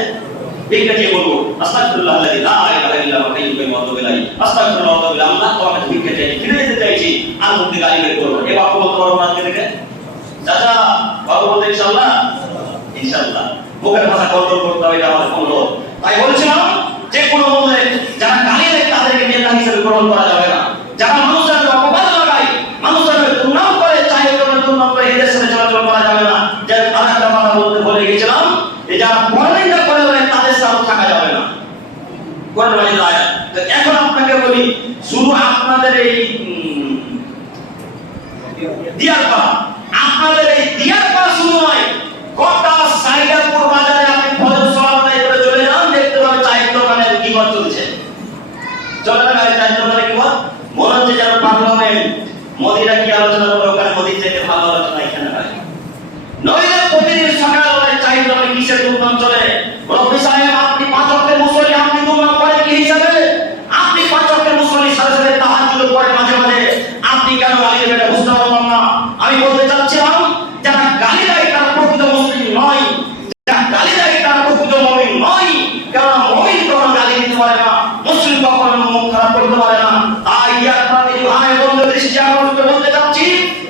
ভিক্ষা চেয়ে বলবো, আস্তাগফিরুল্লাহ আল্লাযী লা ইলাহা ইল্লা হুয়া হাইয়্যুল কাইয়্যুম ওয়া আতুবু ইলাইহি, আস্তাগফিরুল্লাহ ওয়া আতুবু ইলাইহি। আল্লাহ তো আমাকে ভিক্ষা চাই, ফিরে যেতে চাইছি, আর মুখে গালি বের করবো। এ বাপ বলতে পারবো না আজকে থেকে? চাচা বাবু বলতে ইনশাআল্লাহ, ইনশাআল্লাহ মুখের ভাষা কন্ট্রোল করতে হবে, এটা আমাদের অনুরোধ। তাই বলছিলাম যে কোনো মূল্যে যারা গালি দেয় তাদেরকে নেতা হিসেবে গ্রহণ করা যাবে না। যারা মানুষের অপবাদ লাগায়, মানুষের দুর্নাম করে, চাই দুর্নাম করে, এদের সাথে চলাচল করা যাবে না। যে আরেকটা কথা বলতে ভুলে গেছিলাম, যে যারা পরনিন্দা করে বলে তাদের সাথে থাকা যাবে না। কোরআন মাজিদ আয়াত। তো এখন আপনাকে বলি, শুধু আপনাদের এই দিয়ারপাড়া, আপনাদের এই দিয়ারপাড়া শুধু নয়, গোটা সাইদাপুর বাজারে আপনি ফজর সালাত আদায় করে চলে যান, দেখতে পাবেন চায়ের দোকানে গিবত চলছে। চলে না গাড়ি চায়ের দোকানে গিবত, মনে হচ্ছে যেন পার্লামেন্ট, মোদিরা কি আলোচনা করে ওখানে মোদির চাইতে ভালো আলোচনা এখানে হয়। নইলে প্রতিদিন সকালবেলায় চায়ের দোকানে কিসের দুর্নাম চলে? রব্বি সাহেব আপনি 5 ওয়াক্তের মুসল্লি, আপনি দুর্নাম করেন কি হিসাবে? আপনি 5 ওয়াক্তের মুসল্লি, সাথে সাথে তাহাজ্জুদ পড়েন মাঝে মাঝে, আপনি কেন গালি দেবেন এটা বুঝতে পারলাম না। আমি বলতে চাচ্ছিলাম, যারা গালি দেয় তারা প্রকৃত মুসলিম নয়, যারা গালি দেয় তারা প্রকৃত মুমিন নয়। কারণ মুমিন কখনো গালি দিতে পারে না, মুসলিম কখনো মুখ খারাপ করতে পারে না। তাই আপনাদের ভাই বন্ধু দৃষ্টি আকর্ষণ করে বলতে চাচ্ছি,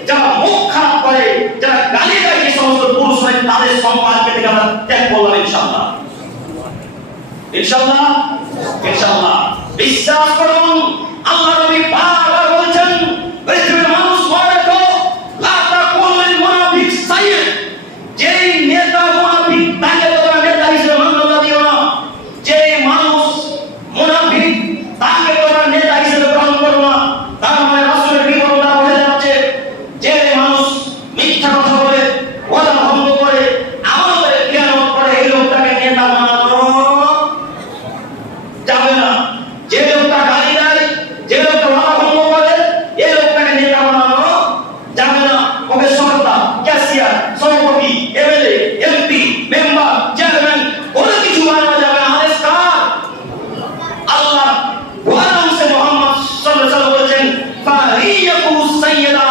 যারা মুখ খারাপ করে, যারা গালি দেয়, যে সমস্ত পুরুষ হয়, তাদের সম্পর্কে থেকে আমরা ত্যাগ করলাম ইনশাআল্লাহ, ইনশাআল্লাহ, ইনশাআল্লাহ। বিশ্বাস করুন, আল্লাহ নবী বারবার বলেছেন, পৃথিবীর মানুষ মনে রাখো, লা তাকুলিল মুনাফিক সাইয়্যিদ, যেই নেতা মুনাফিক তাকে তোমরা নেতা হিসেবে মান্যতা দিও না। যেই মানুষ মুনাফিক তাকে তোমরা নেতা হিসেবে গ্রহণ করো না। তার মানে রাসূলের বিবরণটা বোঝা যাচ্ছে, যে মানুষ মিথ্যা কথা বলে, ওয়াদা ভঙ্গ করে, আমাদের খিয়ানত করে, এই লোকটাকে নেতা বানানো যাবে না। যে লোকটা গালি দেয়, যে লোকটা ওয়াদা ভঙ্গ করে, এই লোকটাকে নেতা বানানো যাবে না। ওকে সরকার, ক্যাশিয়ার, সভাপতি, এমএলএ, এমপি, মেম্বার, চেয়ারম্যান কোনো কিছু বানানো যাবে না। আদেশ কার? আল্লাহ ওয়ারামসে মুহাম্মদ সাল্লাল্লাহু আলাইহি ওয়াসাল্লাম বলেছেন, ফাহিয়াকু সাইয়্যিদা,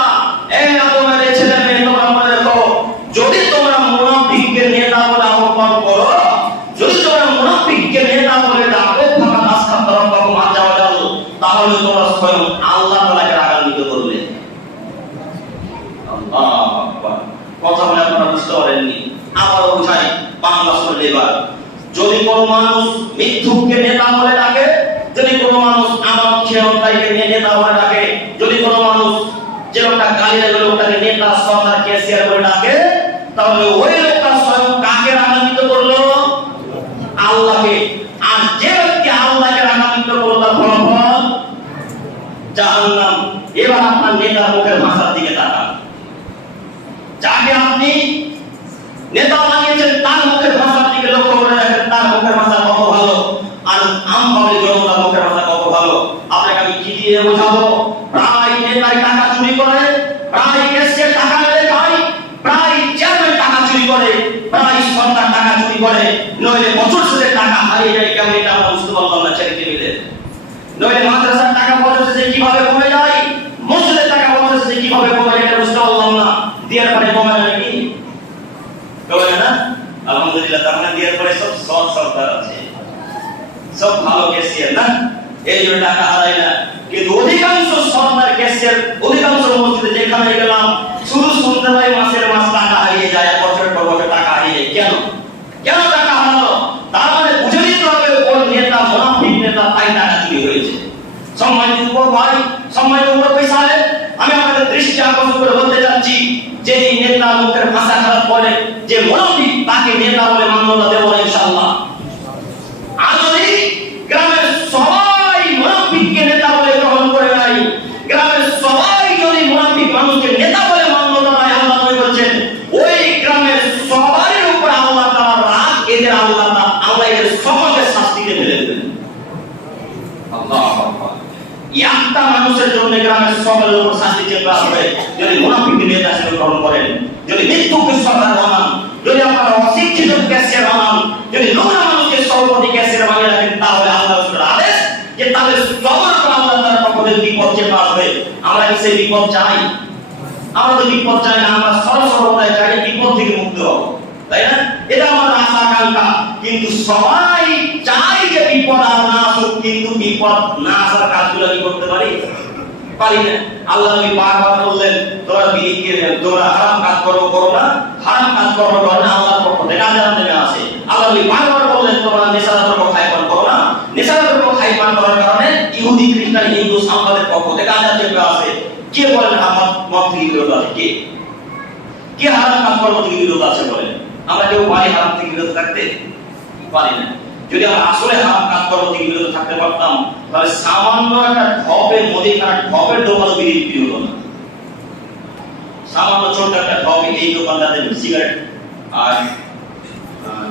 এ আদমের ছেলে মেয়ে তোমরা মনে রাখো, যদি তোমরা মুনাফিককে নেতা বলে আহ্বান করো, যদি তোমরা মুনাফিককে নেতা বলে ডাকো, ফাঁকা রাস্তা তরফ মাঝা যাও, তাহলে তোমরা স্বয়ং আল্লাহ তাআলাকে রাগান্বিত করবে। আল্লাহু আকবার। কথা বলে আপনারা বুঝতে পারেননি, আবার বুঝাই বাংলা শুনলে এবার। যদি কোনো মানুষ মিথ্যুককে নেতা বলে ডাকে, যদি কোনো মানুষ আমার খেয়নতাইকে নেতা বলে ডাকে, যদি কোনো মানুষ যে লোকটা গালি দেয় লোকটাকে নেতা, সরকার, ক্যাশিয়ার বলে ডাকে, তাহলে ওই লোকটা স্বয়ং কাকে রাগান্বিত করলো? আল্লাহকে। আর যে ব্যক্তি আল্লাহকে রাগান্বিত করলো, তার ফলাফল জাহান্নাম। এবার আপনার নেতার মুখের ভাষার দিকে তাকান। যাকে আপনি নেতা বানিয়েছেন তার মুখের ভাষার দিকে লক্ষ্য করে রাখেন, তার মুখের ভাষা কত ভালো, আর আমভাবে জনতার মুখের ভাষা কত ভালো। আপনাকে আমি কি দিয়ে বোঝাবো? প্রায় নেতার টাকা চুরি করে, প্রায় ক্যাশিয়ার টাকা মেরে খায়, প্রায় চেয়ারম্যান টাকা চুরি করে, প্রায় সরকার টাকা চুরি করে, নইলে বছর শেষে টাকা হারিয়ে যায়। কেমন এটা আমরা বুঝতে পারলাম না ছেলে টেবিলে। নইলে মাদ্রাসার টাকা বছর শেষে কিভাবে কমে যায়, মসজিদের টাকা বছর শেষে কিভাবে কমে যায় এটা বুঝতে পারলাম না। দেওয়ার পরে কমে যায় কি কমে না? আলহামদুলিল্লাহ, তার মানে দেওয়ার পরে সব সৎ সরকার আছে, সব ভালো ক্যাশিয়ার না, এই জন্য টাকা হারায় না। কিন্তু অধিকাংশ সরকার ক্যাশিয়ার, অধিকাংশ মসজিদে যেখানে গেলাম শুধু শুনতে পাই মাসের মাস টাকা হারিয়ে যায়, বছরের পর বছর টাকা হারিয়ে যায়। কেন কেন টাকা হারালো? তার মানে বুঝে নিতে হবে ওর নেতা মুনাফিক নেতা, তাই টাকা চুরি হয়েছে। সম্মানিত উপর ভাই, সম্মানিত উপর পয়সা, আমি আপনাদের দৃষ্টি আকর্ষণ করে বলতে চাচ্ছি, যে নেতা মুখের ভাষা খারাপ বলে, যে মুনাফিক, তাকে নেতা বলে মান্যতা দেব না ইনশাআল্লাহ। আর যদি গ্রামের সবাই মুনাফিককে নেতা বলে গ্রহণ করে নাই, গ্রামের সবাই যদি মুনাফিক মানুষকে নেতা বলে মান্যতা দেয়, আল্লাহ নবী বলেন ওই গ্রামের সবার উপর আল্লাহ তাআলা রাগ, এদের আল্লাহ এদের সকলকে শাস্তিতে ফেলে দেবেন। আল্লাহু আকবার। একটা মানুষের জন্য গ্রামের সকলের উপর শাস্তি চেপে আসবে যদি মুনাফিককে নেতা হিসেবে গ্রহণ করেন, যদি মিথ্যুককে সরকার বানান, যদি আপনারা অশিক্ষিত ক্যাশিয়ার বানান, যদি নোংরা মানুষকে সভাপতি ক্যাশিয়ার বানিয়ে রাখেন, তাহলে আল্লাহর আদেশ যে তাদের সবার উপর আল্লাহ তাআলার পক্ষ থেকে বিপদ চেপে আসবে। আমরা কি সেই বিপদ চাই? আমরা তো বিপদ চাই না, আমরা সর্বদাই চাই বিপদ থেকে মুক্ত হব, তাই না? এটা আমাদের আশা আকাঙ্ক্ষা। কিন্তু সবাই চাই যে বিপদ আর না আসুক, কিন্তু বিপদ না আসার কাজগুলো কি করতে পারি? পারি না। আল্লাহ নবী বারবার বললেন, তোমরা হারাম কাজ করো না, হারাম কাজ করো না, আল্লাহর পক্ষ থেকে আযাব নেমে আসে। আল্লাহ নবী বারবার বললেন, তোমরা নেশাদ্রব্য খাইপান করো না, নেশাদ্রব্য খাইপান করার কারণে ইহুদি খ্রিস্টান হিন্দু সাম্রাজ্যের পক্ষ থেকে আযাব নেমে আসে। কে বলেন আমার মত থেকে বিরত আছে? কে হারাম কাজ করার থেকে বিরত আছে বলেন? আমরা কেউ পারি হারাম থেকে বিরত থাকতে? পারি না। যদি আমরা আসলে হারাম কাজ করার থেকে বিরত থাকতে পারতাম, তাহলে সামান্য একটা ঢপের মুদিখানা ঢপের দোকানও বিক্রি হতো না। সামান্য ছোট একটা ঢপ এই দোকানদারদের সিগারেট আর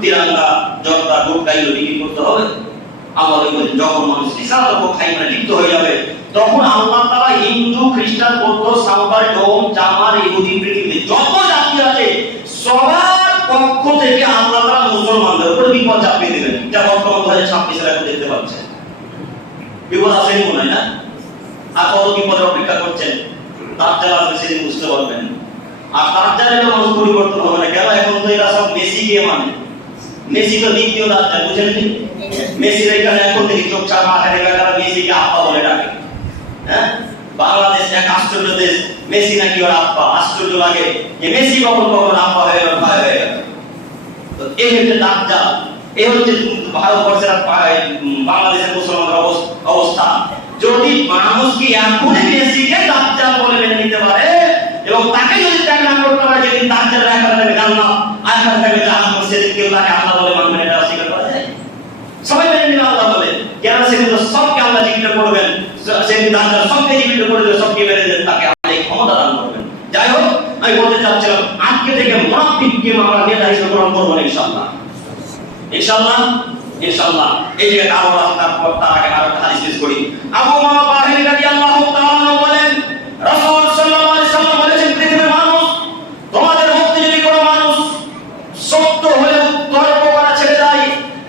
তিরঙ্গা জর্দা গুটখা এগুলো বিক্রি করতে হবে? আল্লাহ বলেন যখন মানুষ নেশাদ্রব্য খাই মানে লিপ্ত হয়ে যাবে, তখন আল্লাহ তাআলা হিন্দু খ্রিস্টান বৌদ্ধ সাঁওতাল ডোম চামার ইহুদি পৃথিবীতে যত জাতি আছে সবার পক্ষ থেকে আল্লাহ তাআলা মুসলমানদের উপর বিপদ চাপিয়ে দিবেন। যা বর্তমান 2026 সালে এখন দেখতে পাচ্ছেন। বিপদ আসেনি মনে হয় না? আর কত বিপদের অপেক্ষা করছেন, তার যারা আসবে সেদিন বুঝতে পারবেন। আর তার যারা মানুষ পরিবর্তন হবে না। কেন? এখন তো এরা সব মেসি কে মানে, মেসি তো দ্বিতীয় রাজা, বুঝলেন? মেসির এখানে এখন থেকে চোখ ছাড়া মাঠে রেখে তারা মেসিকে আব্বা বলে ডাকে। হ্যাঁ, বাংলাদেশ এক আশ্চর্য দেশ, মেসি নাকি ওর আব্বা। আশ্চর্য লাগে যে মেসি কখন কখন আব্বা হয়ে গেল, ভাই হয়ে গেল। তো এই হচ্ছে দাজ্জাল, এই হচ্ছে ভারতবর্ষের বাংলাদেশের মুসলমানদের অবস্থা। যদি মানুষ কি এখনই মেসিকে দাজ্জাল বলে মেনে নিতে পারে এবং তাকে যদি ত্যাগ না করতে পারে, যেদিন দাজ্জালের আখেরাতে জান্নাত আখেরাতে জাহান্নাম, সেদিন কেউ তাকে আল্লাহ বলে মানবে, এটা অস্বীকার করা যায়? সবাই মেনে নিবে আল্লাহ বলে। কেন? সেদিন তো সবকে আল্লাহ জীবিত করবেন, সেদিন দাজ্জাল সবকে জীবিত করে দেবে, সবকে মেরে দেবেন, তাকে আল্লাহ এই ক্ষমতা দান করবেন। যাই হোক, আমি বলতে চাচ্ছিলাম আজকে থেকে মুনাফিককে আমরা নেতা হিসেবে গ্রহণ করবো না ইনশাআল্লাহ। ইনশাআল্লাহ ইনশাআল্লাহ। এই যে আরো তারপর তার আগে আরো হাদিস পেশ করি। আবু উমামা বাহিনী রাদিয়াল্লাহু তাআলা বলেন, রাসূল সাল্লাল্লাহু আলাইহি সাল্লাম বলেছেন, পৃথিবীর মানুষ, তোমাদের মধ্যে যদি কোনো মানুষ সত্য হয়ে তর্ক করা ছেড়ে দেয়,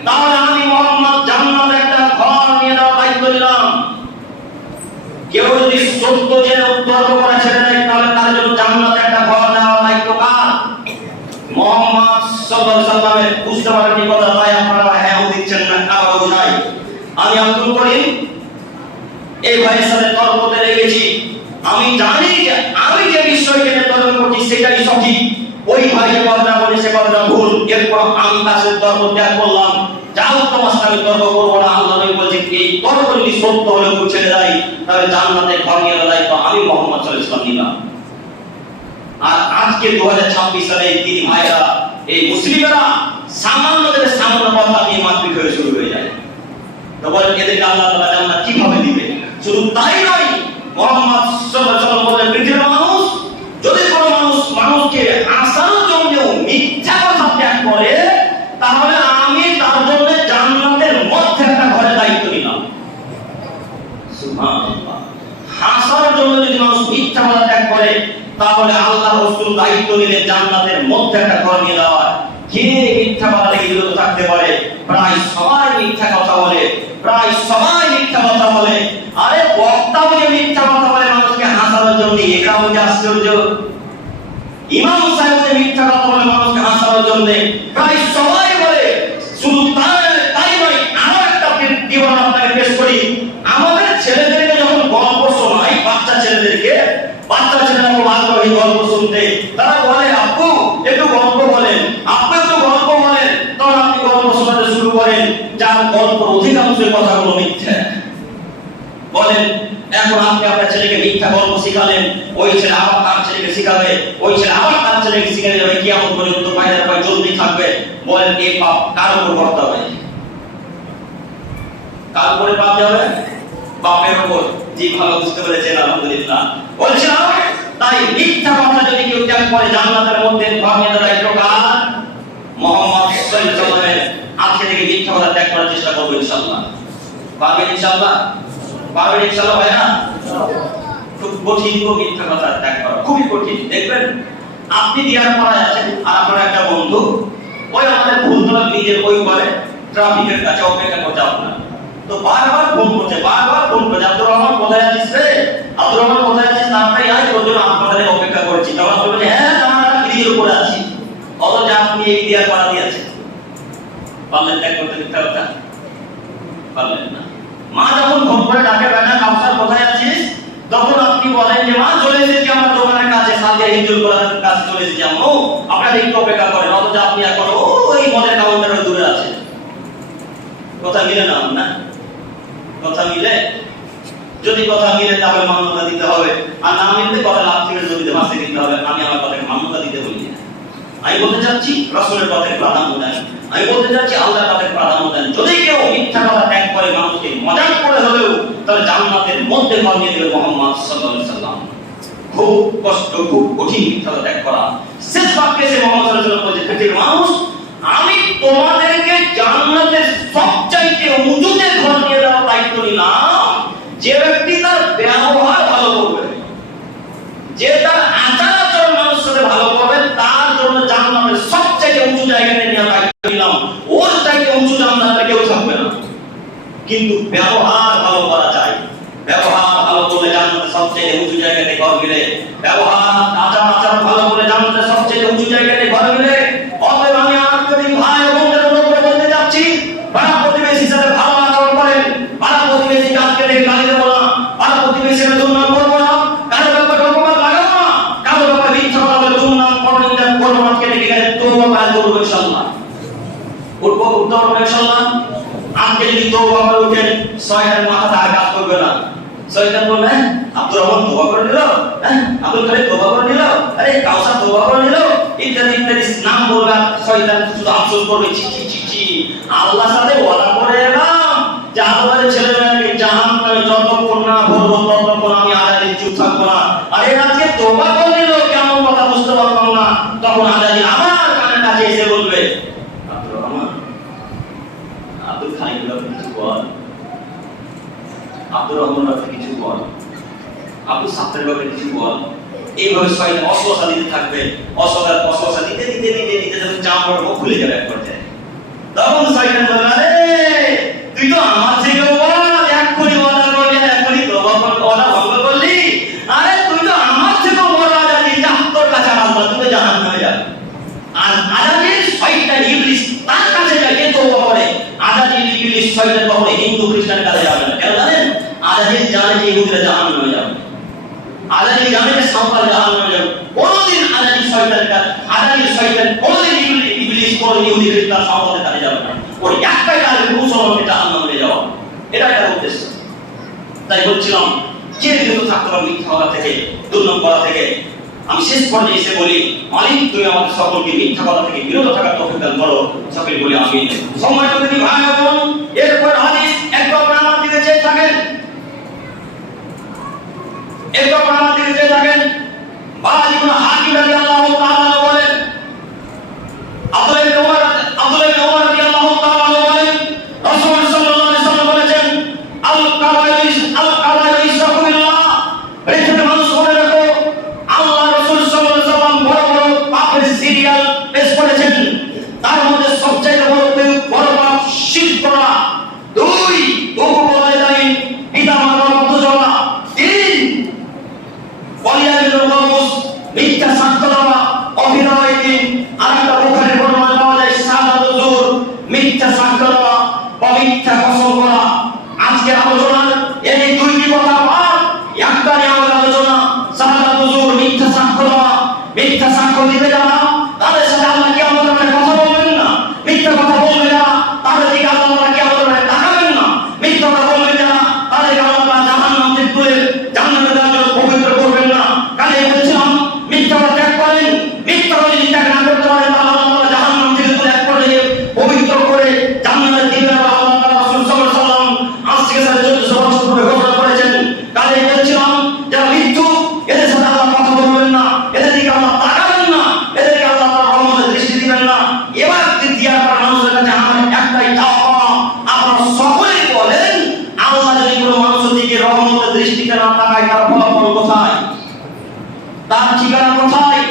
তাহলে আমি মুহাম্মদ জান্নাতে একটা ঘর নিয়ে দেওয়ার দায়িত্ব নিলাম। কেউ যদি সত্য জেনে তর্ক করা ছেড়ে দেয়, তাহলে তার জন্য জান্নাতে একটা ঘর নেওয়ার দায়িত্ব কার? মুহাম্মদ সাল্লাল্লাহু আলাইহি সাল্লামের। বুঝতে পারেন কি কথা? তাই আপনারা হ্যাঁ দিচ্ছেন না, কারো বুঝাই। আমি আব্দুল করিম এই ভাইয়ের সাথে তর্কতে লেগেছি। আমি জানি যে আমি যে বিষয়কে নিয়ে তর্ক করছি সেটাই সঠিক, ওই ভাই যে কথাটা বলে সে কথাটা ভুল। এরপর আমি তার সাথে তর্ক ত্যাগ করলাম। যাও, তোমার সাথে আমি তর্ক করবো না। আল্লাহ নবী বলছেন এই তর্ক যদি সত্য হলে ছেড়ে দেয়, তাহলে জান্নাতে ঘর নিয়ে দায়িত্ব আমি মুহাম্মদ সাল্লাল্লাহু আলাইহি ওয়াসাল্লাম নিলাম। আর আজকে 2026 সালে এই ভাইরা, এই মুসলিমেরা সামান্য কথা নিয়ে মারপিট হয়ে শুরু হয়ে যায়। তো বলেন এদেরকে আল্লাহ তাআলা জান্নাত কিভাবে দিবে? শুধু তাই নয়, মুহাম্মদ সাল্লাল্লাহু আলাইহি ওয়াসাল্লাম বলেন, পৃথিবীর মানুষ যদি কোনো মানুষকে আসার জন্য মিথ্যা কথা ত্যাগ করে, তাহলে আমি তার জন্য জান্নাতের মধ্যে একটা ঘরের দায়িত্ব নিলাম। সুবহানাল্লাহ। হাসার জন্য যদি মানুষ মিথ্যা কথা ত্যাগ করে, তাহলে আল্লাহ রাসূল দায়িত্ব নিলেন জান্নাতের মধ্যে একটা ঘর নিয়ে দেওয়ার। কে মিথ্যা কথা থেকে বিরত থাকতে পারে? প্রায় সবাই মিথ্যা কথা বলে, প্রায় সবাই মিথ্যা কথা বলে। আরে বক্তা বলে মিথ্যা কথা বলে মানুষকে হাসানোর জন্য, এটা হচ্ছে আশ্চর্য। ইমাম সাহেব মিথ্যা কথা বলে মানুষকে হাসানোর জন্য, প্রায় সবাই বলে। শুধু তাই নয়, আরো একটা বিবরণ আপনাকে পেশ করি। আমাদের ছেলেদেরকে যখন গল্প শোনাই, বাচ্চা ছেলেদেরকে, বাচ্চা ছেলেরা খুব আগ্রহী গল্প শুনতে, তারা বলে আপু একটু গল্প বলেন, আপু একটু গল্প বলেন। তখন আপনি গল্প শোনাতে শুরু করেন, যার গল্প অধিকাংশের কথাগুলো মিথ্যা বলেন। এখন আপনি আপনার ছেলেকে মিথ্যা গল্প শিখালেন, ওই ছেলে আবার তার ছেলেকে শিখাবে, ওই ছেলে আবার তার ছেলেকে শিখাবে, যাবে কিয়ামত পর্যন্ত পায়দার পায় জলদি থাকবে। বলেন এই পাপ কার উপর করতে হবে? কার উপরে পাপ যাবে? বাপের উপর। জি, ভালো বুঝতে পেরেছেন, আলহামদুলিল্লাহ। বলছিলাম তাই মিথ্যা কথা যদি কেউ ত্যাগ করে জান্নাতের মধ্যে ঘর নিয়ে দেয়, প্রকার মুহাম্মদ সাল্লাল্লাহু আলাইহি ওয়াসাল্লাম আজকে থেকে মিথ্যা কথা ত্যাগ করার চেষ্টা করব ইনশাআল্লাহ। পারবেন ইনশাআল্লাহ? পারবেন ইনশাআল্লাহ? ভাই না, খুব কঠিন গো মিথ্যা কথা ত্যাগ করা, খুবই কঠিন। দেখবেন আপনি দিয়ার পড়ায় আছেন আর আপনার একটা বন্ধু ওই আমাদের ভুলতলা নিজের ওই পারে ট্রাফিকের কাছে অপেক্ষা করছে আপনার, তো বারবার ফোন করছে, বারবার ফোন করছে, আব্দুর রহমান কোথায় আছিস রে, আব্দুর রহমান কোথায় আছিস, তারপরে আজ তোর জন্য আপনাদের অপেক্ষা করছি। তখন বলবেন হ্যাঁ আমরা ব্রিজের উপরে আছি, অথচ আপনি এই দিয়ার পাড়া দিয়েছেন। পারলেন ত্যাগ করতে মিথ্যা কথা? পারলেন না। মা যখন ফোন করে ডাকে, বেটা কাউসার কোথায় আছিস, তখন আপনি বলেন যে মা চলে এসেছি আমার দোকানের কাছে, সাথে হিজুল করার কাছে চলে এসেছি আম্মু, আপনারা একটু অপেক্ষা করেন। অথচ আপনি এখন ওই মদের কাউন্টারে দূরে আছেন। কথা মিলে না? না কথা মিলে? যদি কথা মিলে তাহলে মান্যতা দিতে হবে, আর না মিললে কথা লাভ থেকে জমিতে বাঁচতে দিতে হবে। আমি আমার কথাকে মান্যতা দিতে বলি না। আমি বলতে চাচ্ছি রাসূলের কথাকে প্রাধান্য দেন, আমি বলতে চাচ্ছি আল্লাহর কথাকে প্রাধান্য দেন। যদি কেউ মিথ্যা কথা ত্যাগ করে মানুষকে মজাক করে হলেও তাহলে জান্নাতের মধ্যে ঘর নিয়ে দেবে মুহাম্মদ সাল্লাল্লাহু আলাইহি ওয়াসাল্লাম। খুব কষ্ট, খুব কঠিন মিথ্যা কথা ত্যাগ করা। শেষ বাক্যে সে মুহাম্মদ সাল্লাল্লাহু আলাইহি ওয়াসাল্লাম বলেছে, পৃথিবীর মানুষ, আমি তোমাদেরকে জান্নাতের সবচাইতে উঁচুতে ঘর নিয়ে দেওয়ার দায়িত্ব নিলাম। যে ব্যক্তি তার ব্যবহার ভালো করবে, যে তার আচার আচরণ মানুষের সাথে ভালো করবে, তার জন্য জান্নাতের সবচাইতে উঁচু জায়গাতে নিয়ে দায়িত্ব নিলাম। ওর চাইতে উঁচু জান্নাতে কেউ থাকবে না। কিন্তু ব্যবহার ভালো করা চাই, ব্যবহার ভালো করলে জান্নাতের সবচাইতে উঁচু জায়গাতে ঘর গেলে, ব্যবহার আচার আচরণ ভালো করলে জান্নাতের সবচাইতে উঁচু জায়গাতে ঘর গেলে। অতএব আমি আপনাদের ভাই ও বোনদের অনুরোধ বলতে যাচ্ছি, পাড়া প্রতিবেশীর সাথে ভালো আচরণ করেন। পাড়া প্রতিবেশী কাজকে দেখে গালি দেবো না, পাড়া প্রতিবেশীর দুর্নাম করবো না, কারো ব্যাপারে অপবাদ লাগাবো না, কারো ব্যাপারে মিথ্যা কথা বলে দুর্নাম পরনিন্দা করবো না। আজকে দেখে তওবা কাজ করবো ইনশাআল্লাহ। উঠবো, উঠতে পারবো ইনশাআল্লাহ। আজকে যদি তওবা করে উঠেন, শয়তান মাথাতে আর কাজ করবে না। শয়তান বলবে আব্দুর রহমান তওবা করে নিল, আব্দুল খালিক তওবা করে নিল, আরে কাউসার তওবা করে নিল, ইত্যাদি ইত্যাদি নাম বলবে। শয়তান শুধু আফসোস করবে, ছি ছি ছি ছি, আল্লাহর সাথে ওয়াদা করে এলাম যে আমাদের ছেলেমেয়েকে জাহান্নামে যতক্ষণ না ভরবো ততক্ষণ আমি আজাদি চুপ থাকবো না। আর এর আজকে তওবা করে নিল, কেমন কথা বুঝতে পারলাম না। তখন আজাদি আমার কানের কাছে এসে বলবে, আব্দুর রহমান, আব্দুল খালিক কিছু বল, আব্দুর রহমান কিছু বল, আব্দুল সাত্তার কিছু বল। এইভাবে শয়তান অসহসা দিতে থাকবে, অসহসা দিতে দিতে দিতে দিতে যখন চামড়ার মুখ খুলে যাবে এক পর্যায়ে, তখন শয়তান বলবে, আরে তুই তো আমার থেকে বল, এক্ষুনি ওয়াদা করলি, এক্ষুনি তওবা করলি, ওয়াদা ভঙ্গ করলি, আরে তুই তো আমার থেকে বড় আজাদি, যা তোর কাছে আল্লাহ, তুই তো জাহান্নামে যাবে। আর আজাদির শয়তান ইবলিস তার কাছে যায়, কে তওবা করে। আজাদির ইবলিস শয়তান কখনো হিন্দু খ্রিস্টানের কাছে যাবে না। কেন জানেন? আজাদির জানে যে ইহুদিরা জাহান্নামে যাবে, আজাদি জানে যে সাঁওতাল জাহান্নামে যাবে। কোনদিন আজাদি শয়তানের কাছে, আজাদির শয়তান কোনদিন ইবলিস কোন ইহুদি খ্রিস্টান সাঁওতালের কাছে যাবে না। ওর একটাই কাজ, মুসলমানকে জাহান্নামে যাওয়া, এটাই তার উদ্দেশ্য। তাই বলছিলাম কে বিরত থাকতে পারবে মিথ্যা কথা থেকে, দুর্নাম করা থেকে। আমি শেষ পর্যায়ে এসে বলি, মালিক তুমি আমাদের সকলকে মিথ্যা কথা থেকে বিরত থাকার তৌফিক দান করো। সকলে বলি আমিন। সম্মানিত দিনী ভাই ও বোন, এরপর হাদিস একটু আপনারা আমার দিকে চেয়ে থাকেন, একটু আপনারা আমার দিকে চেয়ে থাকেন। বাজ ইবনে হাকিম রাদিয়াল্লাহু তাআলা বলেন, আব্দুল্লাহ ইবনে ওমর রাদিয়াল্লাহু তাআলা বলেন, রাসূল সাল্লাল্লাহু আলাইহি ওয়াসাল্লাম বলেছেন, আল কাবাইর ইশরাকু বিল্লাহ। পৃথিবীর মানুষ মনে রাখো, আল্লাহ রাসূল সাক্ষ্য দিবে যারা, তাদের সাথে আল্লাহ কিয়ামতের মাঠে কথা বলবেন না। মিথ্যা কথা বলবে যারা, তাদের দিকে আল্লাহ তাআলা কিয়ামতের মাঠে তাকাবেন না। মিথ্যা কথা বলবে যারা, তাদেরকে আল্লাহ তাআলা জাহান্নাম থেকে তুলে জান্নাতে দেওয়ার জন্য পবিত্র করবেন না। কাজে বলছিলাম, মিথ্যা কথা ত্যাগ করেন। মিথ্যা কথা যদি ত্যাগ না করতে পারেন, তাহলে আল্লাহ তাআলা জাহান্নাম থেকে তুলে এক পর্যায়ে পবিত্র করে জান্নাতে দিবেন। আল্লাহ তাআলা রাসূল সাল্লাল্লাহু আলাইহি ওয়াসাল্লাম আজ থেকে 1400 বছর পূর্বে ঘোষণা করেছেন। কাজে বলছিলাম, যারা মৃত্যু, এদের সাথে আল্লাহ কথা বলবেন না, এদের দিকে আল্লাহ তাকাবেন না, এদেরকে আল্লাহ তাআলা রহমতের দৃষ্টি দিবেন না। এবার দিয়ার পর মানুষের কাছে আমার একটাই চাওয়া, আপনারা সকলেই বলেন, আল্লাহ যদি কোনো মানুষের দিকে রহমতের দৃষ্টিতে না তাকায়, তার ফলাফল কোথায়? তার ঠিকানা কোথায়?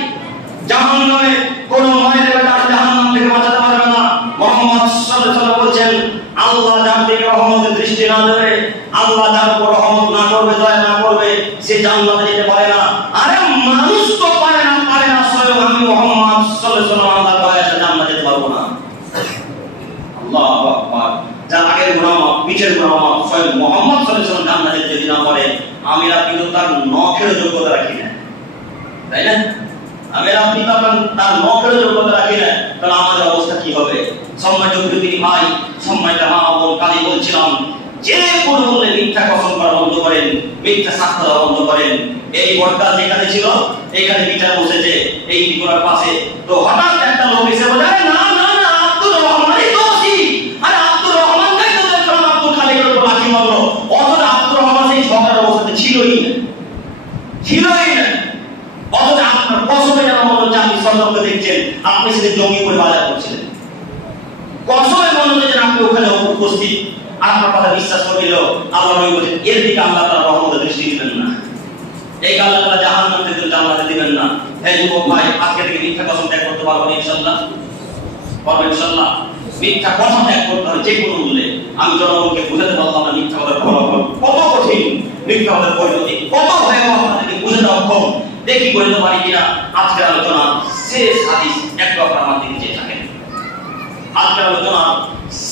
জাহান্নামে। কোন মায়ের বেটা জাহান্নাম থেকে বাঁচাতে পারবে না। মুহাম্মদ সাল্লাল্লাহু আলাইহি ওয়াসাল্লাম বলেছেন, আল্লাহ যার দিকে রহমতের দৃষ্টি না দেবে, আল্লাহ যার উপর রহমত না করবে, দয়া না করবে, সে জান্নাতে যেতে পারে না। আরে মানুষ তো পারে না, স্বয়ং আমি মুহাম্মদ সাল্লাল্লাহু আলাইহি ওয়াসাল্লাম আল্লাহর দয়াতে জান্নাতে যেতে পারবো না। আল্লাহু আকবার। যার আগের গুনাহ, পিছের গুনাহ স্বয়ং মুহাম্মদ সাল্লাল্লাহু আলাইহি ওয়াসাল্লাম জান্নাতে যদি না পারে, আমি আপনি তো তার নখের যোগ্যতা রাখি না, তাই না? আমি আপনি তো তার নখের যোগ্যতা রাখি না, তাহলে আমাদের অবস্থা কি হবে? সম্মানিত প্রিয় ভাই, সম্মানিত মা ও বোন, কাজে বলছিলাম, যে কোনো মূল্যে মিথ্যা কসম করা বন্ধ করেন, মিথ্যা সাক্ষ্য দেওয়া বন্ধ করেন। এই বটটা যেখানে ছিল, এইখানে বিচার বসেছে এই গোড়ার পাশে, তো হঠাৎ একটা লোক এসে বলে, না না না, আব্দুর রহমানই দোষী। আরে আব্দুর রহমান নাই তো দেখলাম আব্দুল খালিকের উপর লাঠি মারলো, অথচ আব্দুর রহমান সেই ঝগড়ার অবস্থাতে ছিলই না। অথচ আপনার কসমে যেন মনে হচ্ছে আপনি সন্তানকে দেখছেন, আপনি সেদিন জঙ্গি করে বাজার করছিলেন। কসমে মনে হচ্ছে যে আপনি ওখানে উপস্থিত, আপনার কথা বিশ্বাস করে নিল। আল্লাহ নবী বলেন, এর দিকে আল্লাহ তাআলা রহমতের দৃষ্টি দিবেন না, এই আল্লাহ তাআলা জাহান্নাম থেকে জান্নাতে দিবেন না। হে যুবক ভাই, আজকে থেকে মিথ্যা কসম ত্যাগ করতে পারবেন ইনশাআল্লাহ? পারবেন ইনশাআল্লাহ? মিথ্যা কথা ত্যাগ করতে হবে যে কোনো মূল্যে। আমি জনগণকে বুঝাতে পারলাম না মিথ্যা কথার ফলাফল কত কঠিন, মিথ্যা কথার পরিণতি কত ভয়াবহ, আপনাদেরকে বুঝাতে অক্ষম। দেখি বলতে পারি কিনা। আজকের আলোচনা শেষ হাদিস একটু আপনার আমার দিকে চেয়ে থাকেন। আজকের আলোচনা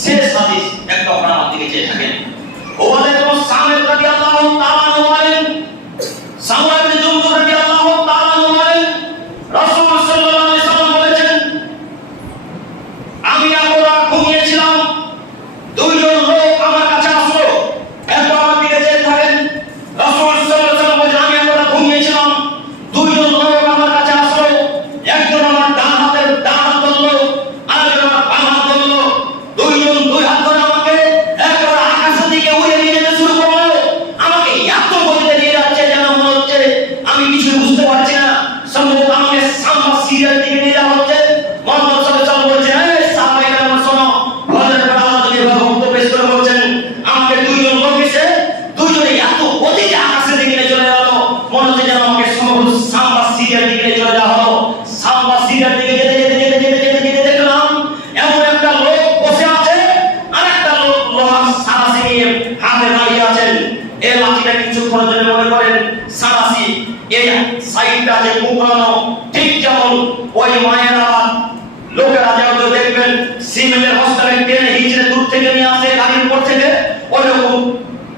শেষ হাদিস একটু আপনার আমার দিকে চেয়ে থাকেন। ওবাদা ইবনে সামিত রাদিয়াল্লাহু তাআলা আনহু বলেন, সামরা ইবনে জুনদুব রাদিয়াল্লাহু তাআলা আনহু বলেন, রাসূল সাল্লাল্লাহু আলাইহি ওয়াসাল্লাম বলেছেন, আমি একবার ঘুমিয়েছিলাম, দুইজন লোক আমার কাছে আসলো, একটু আমার দিকে চেয়ে থাকেন। রাসূল সাল্লাল্লাহু আলাইহি ওয়াসাল্লাম বলেন, আমি একবার ঘুমিয়েছিলাম, দুইজন লোক আমার কাছে আসলো, একজন আমার ডান হাত ধরলো, আরেকজন আমার বাম হাত ধরলো, দুইজন দুই হাত ধরে আমাকে একবার আকাশের দিকে উড়িয়ে নিয়ে যেতে শুরু করলো। আমাকে এত গতিতে নিয়ে যাচ্ছে যেন মনে হচ্ছে আমি কিছু বুঝতে পারছি না। সম্ভবত আমাকে সামবা সিরিয়ার দিকে নিয়ে যাওয়া হচ্ছে। মুহাম্মদ সাল্লাল্লাহু আলাইহি ওয়াসাল্লাম বলেছেন, এই সাহাবায়ে কেরাম শোনো, ভজনের পর আল্লাহ নবী বক্তব্য পেশ করে বলেছেন, আমাকে দুইজন লোক এসে দুইজনে এত গতিতে আকাশের দিকে নিয়ে চলে গেল, মনে হচ্ছে যেন আমাকে সম্ভবত সামবা সিরিয়ার দিকে নিয়ে চলে যাওয়া হলো। সামবা সিরিয়ার দিকে যেতে যেতে যেতে যেতে যেতে যেতে দেখলাম এমন একটা লোক বসে আছে, আরেকটা লোক লোহার সারাসি নিয়ে হাতে দাঁড়িয়ে আছেন। এই লাঠিটা কিছুক্ষণের জন্য মনে করেন সারাসি, এই সাইডটা যে কুকরানো, ঠিক যেমন ওই মায়েরা লোকেরা যেমন দেখবেন সিমেন্টের বস্তাকে টেনে হিচড়ে দূর থেকে নিয়ে আসে গাড়ির উপর থেকে, ওইরকম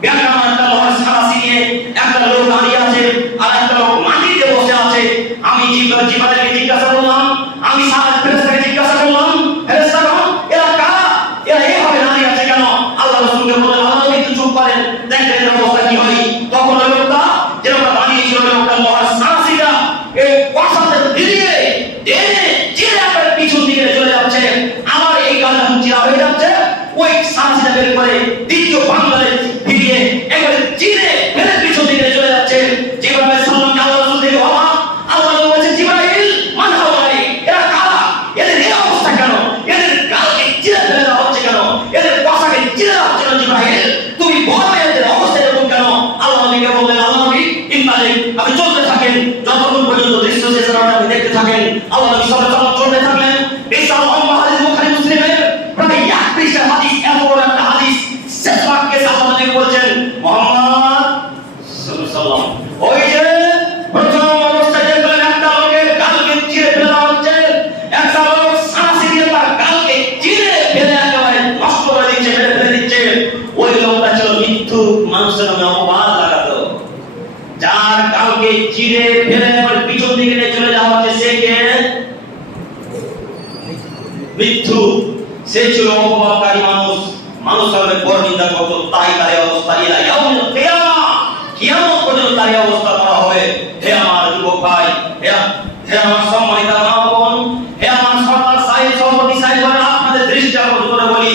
ব্যাটানো একটা লোহার সারাসি নিয়ে একটা লোক দাঁড়িয়ে আছে, আর একটা লোক মাটিতে বসে আছে। আমি জিবাদেরকে জিজ্ঞাসা করলাম, আমি ফেরেশতাকে জিজ্ঞাসা করলাম, ফেরেশতাগণ এরা কারা, এরা এইভাবে দাঁড়িয়ে আছে কেন? আল্লাহ রাসূলকে বললেন, আল্লাহ নবী একটু চুপ করেন, দেখেন এর অবস্থা কি হয়। তখন ওই লোকটা যেটা দাঁড়িয়ে ছিল, লোকটা লোহার সারাসিটা এই কষাতে দিয়ে টেনে চিরে আপনার পিছন দিকে চলে যাচ্ছে। আমার এই গালে চিরা হয়ে যাচ্ছে, ওই সারাসিটা বের করে দ্বিতীয় বাংলায় ফিরিয়ে একবারে চিরে ফেলে পিছন দিকে চলে যাচ্ছে। জিবরাইল আলাইহিস সালাম আল্লাহ রাসূল থেকে বাবা, আল্লাহ বলেছে, জিবরাইল মান হাওলাই, এরা কারা, এদের এই অবস্থা কেন, এদের গালকে চিরে ফেলে দেওয়া হচ্ছে কেন, এদের কষাকে চিরে দেওয়া হচ্ছে কেন? জিবরাইল তুমি বলো এদের অবস্থা এরকম কেন? আল্লাহ নবীকে বললেন, আল্লাহ নবী ইনতালিক, আপনি চলতে থাকেন যতক্ষণ পর্যন্ত দৃশ্য শেষ না হয়, আপনি দেখতে থাকেন। আল্লাহ নবী সাল্লাল্লাহু আলাইহি ওয়াসাল্লাম চলতে থাকলেন। বিশাল লম্বা হাদিস, বুখারী মুসলিমের প্রায় 1 পৃষ্ঠার হাদিস, এত বড় একটা হাদিস। শেষ বাক্যে আল্লাহ নবী বলছেন, মুহাম্মদ সাল্লাল্লাহু আলাইহি ওয়াসাল্লাম, ওই যে প্রথম অবস্থায় দেখলেন একটা লোকের গালকে চিরে ফেলা হচ্ছে, একটা লোক সারাসি দিয়ে তার গালকে চিরে ফেলে একেবারে নষ্ট করে দিচ্ছে, মেরে ফেলে দিচ্ছে। ওই লোকটা ছিল মৃত্যু, মানুষের নামে অপবাদ লাগাতো। যার কাউকে চিড়ে ফেলে পিছন দিকে নিয়ে চলে যাওয়া হচ্ছে সে কে? মৃত্যু। সে ছিল অপবাদকারী মানুষ, মানুষ হবে বর্ণিতা করত, তাই তার অবস্থা ইলা ইয়াউমুল কিয়ামা, কিয়ামত পর্যন্ত তার অবস্থা করা হবে। হে আমার যুবক ভাই, হে আমার সম্মানিত মা বোন, হে আমার সরকার সাহেব সভাপতি সাহেব, আপনাদের দৃষ্টি আকর্ষণ করে বলি,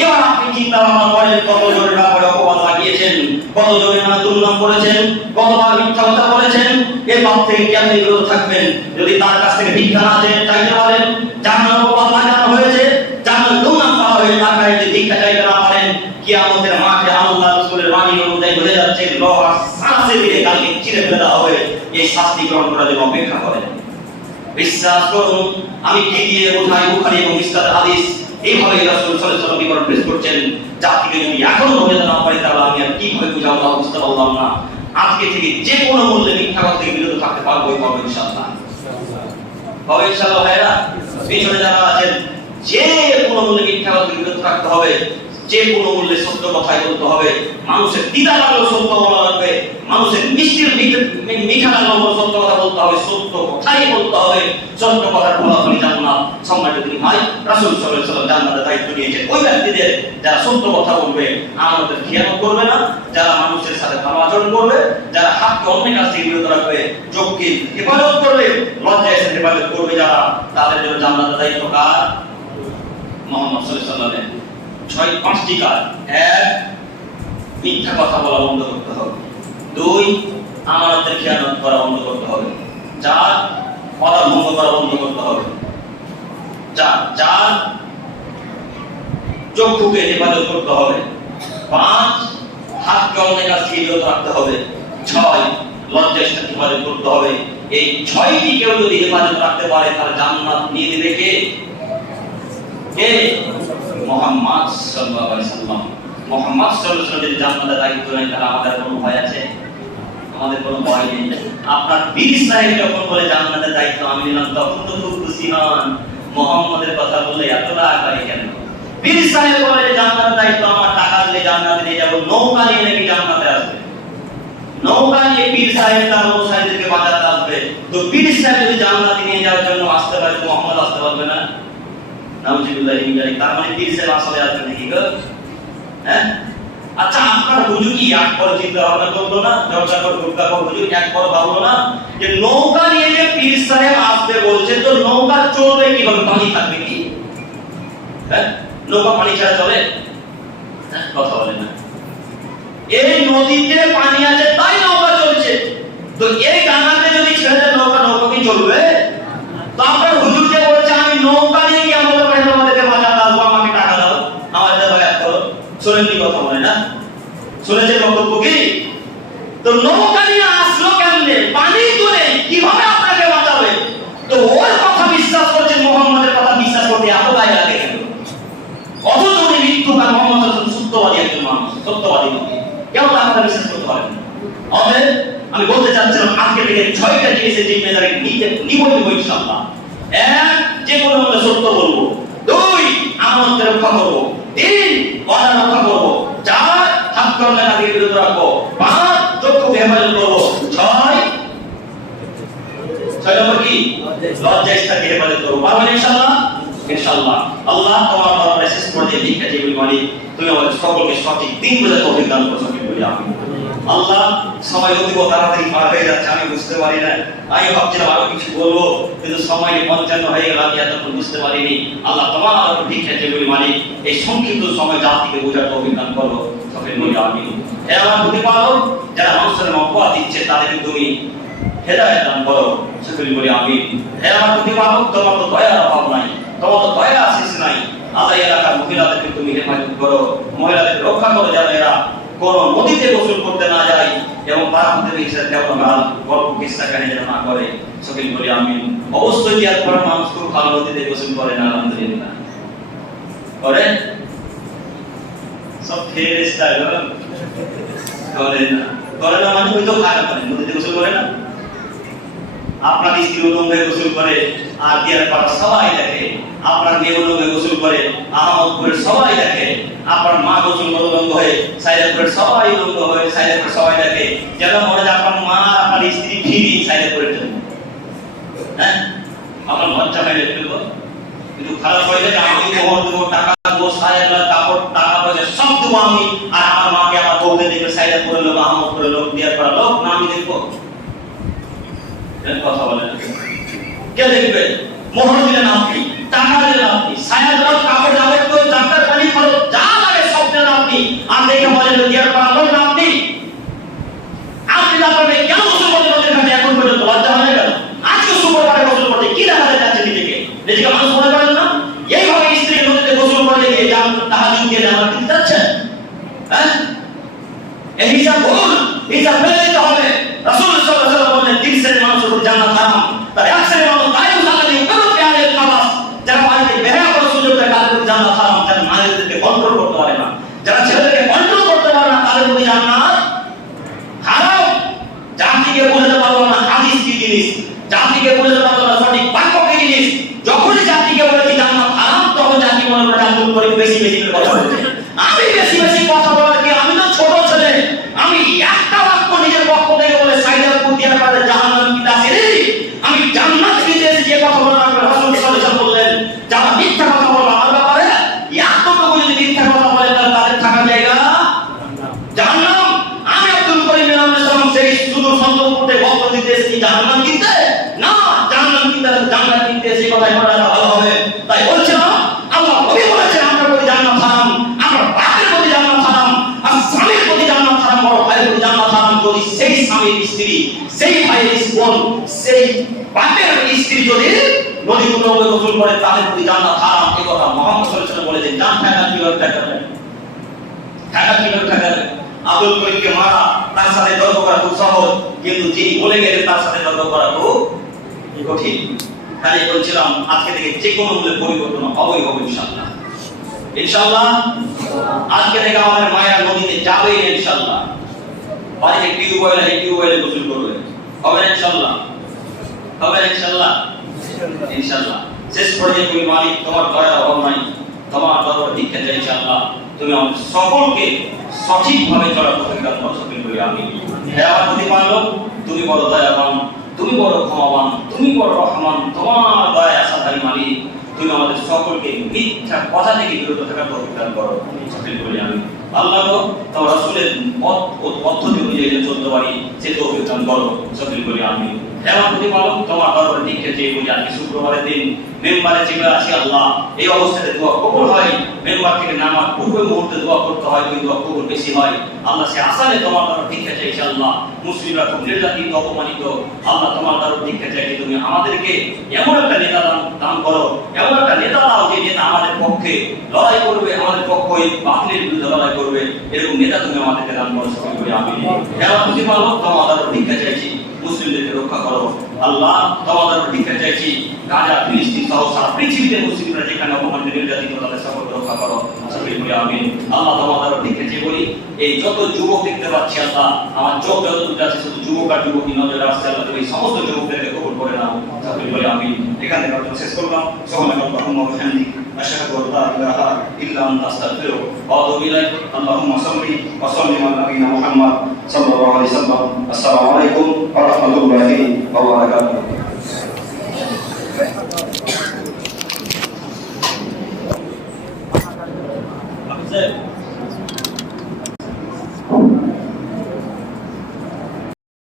এবার আপনি চিন্তা ভাবনা করেন কত জনের ব্যাপারে অপবাদ লাগিয়েছেন, কত জনের নামে দুর্নাম করেছেন, কতবার মিথ্যা কথা বলেছেন। এই পাপ থেকে কেমনে বিরত থাকবেন? যদি তার কাছ থেকে ভিক্ষা না চাইতে পারেন, যার নামে অপবাদ লাগানো হয়েছে, যার নামে দুর্নাম করা হয়েছে, তার কাছে যদি ভিক্ষা চাইতে না পারেন, কিয়ামতের মাঠে আল্লাহ রাসূলের বাণী অনুযায়ী বলে যাচ্ছে লোহা শ্বাসে দিলে কালকে চিরে ফেলা হবে। এই শাস্তি গ্রহণ করার জন্য অপেক্ষা করেন। বিশ্বাস করুন, আমি কি দিয়ে বোঝাই, বুখারী এবং মুসলিমের হাদিস এইভাবে রাসূল সাল্লাল্লাহু আলাইহি ওয়াসাল্লাম বিবরণ পেশ করছেন। জাতিকে যদি এখনো বোঝাতে না পারি তাহলে আমি আর কিভাবে বোঝাবো তা বুঝতে পারলাম না। আজকে থেকে যে কোনো মূল্যে মিথ্যা কথা থেকে বিরত থাকতে পারবো ইনশাআল্লাহ। হবে ইনশাআল্লাহ ভাইরা, পিছনে যারা আছেন, যে কোনো মূল্যে মিথ্যা কথা থেকে বিরত থাকতে হবে, যে কোনো মূল্যে সত্য কথাই বলতে হবে। মানুষের দ্বিধা লাগলেও সত্য বলা লাগবে, মানুষের মিঠা লাগলেও সত্য কথা বলতে হবে, সত্য কথাই বলতে হবে। সত্য কথার ফলাফলই জান্নাত। সম্মানিত দিনী ভাই, রাসূল সাল্লাল্লাহু আলাইহি ওয়াসাল্লাম জান্নাতের দায়িত্ব নিয়েছেন ওই ব্যক্তিদের যারা সত্য কথা বলবে, আমাদের খেয়ানত করবে না, যারা মানুষের সাথে ভালো আচরণ করবে, যারা হাতকে অন্যের কাছ থেকে বিরত রাখবে, চোখকে হেফাজত করবে, লজ্জায় হেফাজত করবে, যারা তাদের জন্য জান্নাতের দায়িত্ব কার? মুহাম্মদ সাল্লাল্লাহু আলাইহি ওয়াসাল্লামের। পাঁচটি কাজ। এক, মিথ্যা কথা বলা বন্ধ করতে হবে। দুই, আমানতের খেয়ানত করা বন্ধ করতে হবে। চার, কথা ভঙ্গ করা বন্ধ করতে হবে। চার, চক্ষুকে হেফাজত করতে হবে। পাঁচ, হাতকে অন্যের কাছ থেকে বিরত রাখতে হবে। ছয়, লজ্জার সাথে হেফাজত করতে হবে। এই ছয়টি কেউ যদি হেফাজত রাখতে পারে তাহলে জান্নাত নিয়ে দেবে কে? কে? মুহাম্মদ সাল্লাল্লাহু আলাইহি ওয়াসাল্লাম। মুহাম্মদ সাল্লাল্লাহু আলাইহি ওয়াসাল্লাম যদি জান্নাতের দায়িত্ব নেন তাহলে আমাদের কোনো ভয় আছে? আমাদের কোনো ভয় নেই। আপনার পীর সাহেব যখন বলে জান্নাতের দায়িত্ব আমি নিলাম, তখন তো খুব খুশি হন। মুহাম্মদের কথা বললে এত রাগ হয় কেন? পীর সাহেব বলে যে জান্নাতের দায়িত্ব আমার, টাকা দিলে জান্নাতে নিয়ে যাবো, নৌকা নিয়ে নাকি জান্নাতে আসবে, নৌকা নিয়ে পীর সাহেব তার অনুসারীদেরকে বাঁচাতে আসবে। তো পীর সাহেব যদি জান্নাতে নিয়ে যাওয়ার জন্য আসতে পারে, তো মুহাম্মদ আসতে পারবে না? নাউজুবিল্লাহি মিন যালিক। তার মানে পীর সাহেব আসলে আসবে নাকি গো? হ্যাঁ, আচ্ছা, আপনার হুজুর কি একবার চিন্তা ভাবনা করলো না? জলসাকর গুরকাকর হুজুর একবার ভাবলো না যে নৌকা নিয়ে যে পীর সাহেব আসবে বলছে, তো নৌকা চলবে কিভাবে? পানি থাকবে কি? হ্যাঁ, নৌকা পানি ছাড়া চলে? হ্যাঁ, কথা বলে না। এই নদীতে পানি আছে তাই নৌকা চলছে। তো এই ডাঙাতে যদি ছেড়ে দেয় নৌকা, নৌকা কি চলবে? তো আপনার হুজুর যে বলছে আমি নৌকা নিয়ে কি আমাদের তোমাদেরকে বাঁচাতে আসবো, আমাকে টাকা দাও, আমার সাথে বায়াত করো, শোনেন কি কথা বলে না? শুনেছেন বক্তব্য কি? তো নৌকা নিয়ে আসলো কেমনে? পানি তুলে কিভাবে আপনাকে বাঁচাবে? তো ওর কথা বিশ্বাস করছেন, মুহাম্মদের কথা বিশ্বাস করতে এত গায়ে লাগে কেন? অথচ উনি মৃত্যুকাল মুহাম্মদ সত্যবাদী একজন মানুষ, সত্যবাদী নবী, কেন আপনারা বিশ্বাস করতে পারেন না? অতএব আমি বলতে চাচ্ছিলাম আজকে থেকে 6টা জিনিসের জিম্মেদারি নিব ইনশাআল্লাহ। এক, যে কোনো মূল্যে সত্য বলবো। দুই, আমানত রক্ষা করবো। তিন, ওয়াদা রক্ষা করবো। চার, হাত কর্মে কাজে বিরত রাখবো। পাঁচ, চক্ষুকে হেফাজত করবো। ছয় নম্বর কি? লজ্জা স্থানকে হেফাজত করবো। পারবেন ইনশাআল্লাহ? ইনশাআল্লাহ। আল্লাহ তোমার দরবারে শেষ পর্যায়ে ভিক্ষা চেয়ে বলি, মালিক তুমি আমাদের সকলকে সঠিক দিন বোঝার তৌফিক দান করো, সঠিক বলি আমিন। আল্লাহ, সময় অতীব তাড়াতাড়ি পার হয়ে যাচ্ছে, আমি বুঝতে পারি না। আমি ভাবছিলাম আরো কিছু বলবো, কিন্তু সময় 55 হয়ে গেল, আমি এতক্ষণ বুঝতে পারিনি। আল্লাহ তোমার ভিক্ষা চেয়ে বলি, মালিক এই সংক্ষিপ্ত সময় জাতিকে বোঝার তৌফিক দান করো, সঠিক বলি আমিন। হে আমার প্রতিপালক, যারা মানুষের অপবাদ দিচ্ছে তাদেরকে তুমি হেদায়েত দান করো, সঠিক বলি আমিন। হে আমার প্রতিপালক, তোমার তো দয়ার অভাব নাই, তোমার তো দয়া শেষ নাই। আল্লাহ, এলাকার মহিলাদেরকে তুমি হেফাজত করো, মহিলাদের রক্ষা করো, যেন এরা কোন নদীতে গোসল করতে না যায় এবং তার মধ্যে গল্প কিস্সা কাহিনী যেন না করে, সকল বলি আমিন। অবশ্যই ইয়ার পর মানুষ খুব ভালো নদীতে গোসল করে না, আলহামদুলিল্লাহ করে, সব ফেরেশতা করে না, করে না মানে ওই তো খায় না, নদীতে গোসল করে না। আপনার স্ত্রী উলঙ্গে গোসল করে আর দিয়ার পাড়া সবাই দেখে, আপনার মেয়ে উলঙ্গে গোসল করে আহমদপুরের সবাই দেখে, আপনার মা গোসল উলঙ্গ হয়ে সাইদাপুরের সবাই উলঙ্গ হয়ে সাইদাপুরের সবাই দেখে, যেন মনে হয় আপনার মা বাচ্চা মেরে ফেলবো, কিন্তু খারাপ হয়ে যায় আমি মোহর দেবো, টাকা দেবো, সাহেব কাপড় টাকা পয়সা সব দেবো আমি, আর আমার মাকে আমার বউকে দেখবে সাইডে করে লোক আহমদ করে লোক দিয়ে করা লোক না আমি দেখবো? কথা বলে না কে দেখবে? মোহর দিলেন আপনি, টাকা দিলেন আপনি, সাহেব কাপড় যাবতীয় ডাক্তার পানি খরচ যা লাগে সব দিলেন আপনি, আর দেখে বলেন দিয়ে করা লোক না আপনি? আপনি আপনাকে কেন গোসল করতে বলতে থাকেন এখন পর্যন্ত? লজ্জা হয় না কেন? আজকে শুক্রবারে গোসল করতে কি দেখা যাচ্ছে? নিজেকে নিজেকে মানুষ মনে করেন না? এইভাবে স্ত্রীর নদীতে গোসল করতে গিয়ে যান তাহাজ্জুদ দিয়ে জান্নাত দিতে যাচ্ছেন? হ্যাঁ, এই হিসাব ভুল, হিসাব ফেলে দিতে হবে। রাসূল সাল্লাল্লাহু আলাইহি ওয়াসাল্লাম বলেন তিন শ্রেণীর মানুষের উপর জান্নাত হারাম। তার এক শ্রেণীর মানুষ তাইও সালাদি উপরে পেয়ালে খাবাস, যারা বাড়িতে বেহায়া করার সুযোগ দেয় তাদের উপর জান্নাত হারাম। যারা নারীদেরকে কন্ট্রোল করতে পারে না, যারা ছেলেদেরকে কন্ট্রোল করতে পারে না, তাদের উপর জান্নাত হারাম। জাতিকে বোঝাতে পারবো না হাদিস কি জিনিস, জাতিকে বোঝাতে পারবো না সঠিক বাক্য কি জিনিস, যখনই জাতিকে বলেছি জান্নাত হারাম তখন জাতি মনে করে জান্নাত করে বেশি বেশি করে কথা বলছে। আমি বেশি বেশি কথা বলার কি? আমি তো ছোট ছেলে, আমি একটা বাক্য নিজের পক্ষ থেকে বলে সাইদার কুতিয়ার পারে জাহান্নাম কি দাসিরে আমি জান্নাত দিতে এসে যে কথা বলা রাসূল সাল্লাল্লাহু আলাইহি ওয়াসাল্লাম বললেন যারা মিথ্যা কথা বলে আমার ব্যাপারে, এতটুকু যদি মিথ্যা কথা বলে তাহলে তাদের থাকার জায়গা জাহান্নাম। আমি আব্দুল করিম বিন আব্দুল সালাম সেই শুধু সন্দেহ করতে বক্তব্য দিতে এসেছি জাহান্নাম কিনতে না, জাহান্নাম কিনতে জান্নাত কিনতে এসে কথাই বলা ভালো হবে। তাই বলছিলাম আল্লাহ নবী বলেছেন আমার প্রতি জান্নাত হারাম, আমার বাপের প্রতি জান্নাত হারাম, আর স্বামীর প্রতি জান্নাত হারাম, বড় ভাইয়ের প্রতি জান্নাত হারাম। যদি সেই স্বামীর স্ত্রী, সেই ভাইয়ের বোন, সেই বাপের স্ত্রী যদি নদী কুলবে গোসল করে তাদের প্রতি জান্নাত হারাম। এই কথা মুহাম্মদ সাল্লাল্লাহু আলাইহি ওয়াসাল্লাম বলেছেন। জান ঠাকা কিভাবে ঠেকাবে? ঠেকা কিভাবে ঠেকাবে? আব্দুল করিমকে মারা, তার সাথে তর্ক করা খুব সহজ, কিন্তু যিনি বলে গেলেন তার সাথে তর্ক করা খুব কঠিন। তাই বলছিলাম আজকে থেকে যে কোনো মূল্যে পরিবর্তন হবেই হবে ইনশাআল্লাহ। ইনশাআল্লাহ আজকে থেকে আমাদের মায়েরা নদীতে যাবে ইনশাআল্লাহ। বাড়িতে টিউবওয়েলে গোসল করবে, হবে ইনশাআল্লাহ, হবে ইনশাআল্লাহ, ইনশাআল্লাহ। শেষ পর্যায়ে তুমি মালিক তোমার দয়ার অভাব নাই, তোমার দরবার দীক্ষা চাই ইনশাআল্লাহ। তুমি আমাদের সকলকে সঠিকভাবে চলার পথে দান করো সকল করি আমিন। হে আমার প্রতিপালক, তুমি বড় দয়াবান, তুমি বড় ক্ষমাবান, তুমি বড় রহমান, তোমার দয়া আশাধারী মালিক। তুমি আমাদের সকলকে মিথ্যা কথা থেকে বিরত থাকার তৌফিক দান করো সকল করি আমিন। আল্লাহ গো, তোমার রাসূলের পদ্ধতি অনুযায়ী চলতে পারি সে তৌফিক দান করো সকল করি আমিন। হে আমার প্রতিপালক, তোমার দরবারে দীক্ষা চেয়ে বলি আজকে শুক্রবারের দিন মেম্বারে চেপে আছি আল্লাহ। এই অবস্থাতে দোয়া কবুল হয়, মেম্বার থেকে নামার পূর্বে মুহূর্তে দোয়া করতে হয়, ওই দোয়া কবুল বেশি হয় আল্লাহ। সে আসালে তোমার দরবারে দীক্ষা চাইছি আল্লাহ। মুসলিমরা খুব নির্যাতিত অপমানিত আল্লাহ, তোমার দরবারে দীক্ষা চাইছি তুমি আমাদেরকে এমন একটা নেতা দান করো, এমন একটা নেতা দাও যে নেতা আমাদের পক্ষে লড়াই করবে, আমাদের পক্ষে বাতিলের বিরুদ্ধে লড়াই করবে, এরকম নেতা তুমি আমাদেরকে দান করো সকল করি আমিন। হে আমার প্রতিপালক, তোমার দরবারে দীক্ষা চাইছি মুসলিমদেরকে রক্ষা করো আল্লাহ। তোমাদের দীক্ষা চাইছি গাজা, ফিলিস্তিন সহ সারা পৃথিবীতে মুসলিমরা যেখানে অপমানিত নির্যাতিত তাদের সকলকে রক্ষা করো সকল করি আমিন। আল্লাহ তোমাদের দীক্ষা চেয়ে বলি এই যত যুবক দেখতে পাচ্ছি আল্লাহ, আমার চোখ যতটুকু যাচ্ছে শুধু যুবক আর যুবতী নজরে আসছে আল্লাহ, তুমি সমস্ত যুবকদেরকে কবুল করে নাও সকল করি আমিন। এখান থেকে আমরা শেষ করলাম। সকলে আল্লাহুম্মা ওয়া বিহামদিক আশহাদু আল্লা ইলাহা ইল্লা আনতা আস্তাগফিরুকা ওয়া আতুবু ইলাইক। আল্লাহুম্মা সাল্লি ওয়া সাল্লিম আলা নাবিয়িনা মুহাম্মদ সাল্লাল্লাহু আলাইহি ওয়াসাল্লাম। আসসালামু আলাইকুম ওয়া রাহমাতুল্লাহি ওয়া বারাকাতুহু।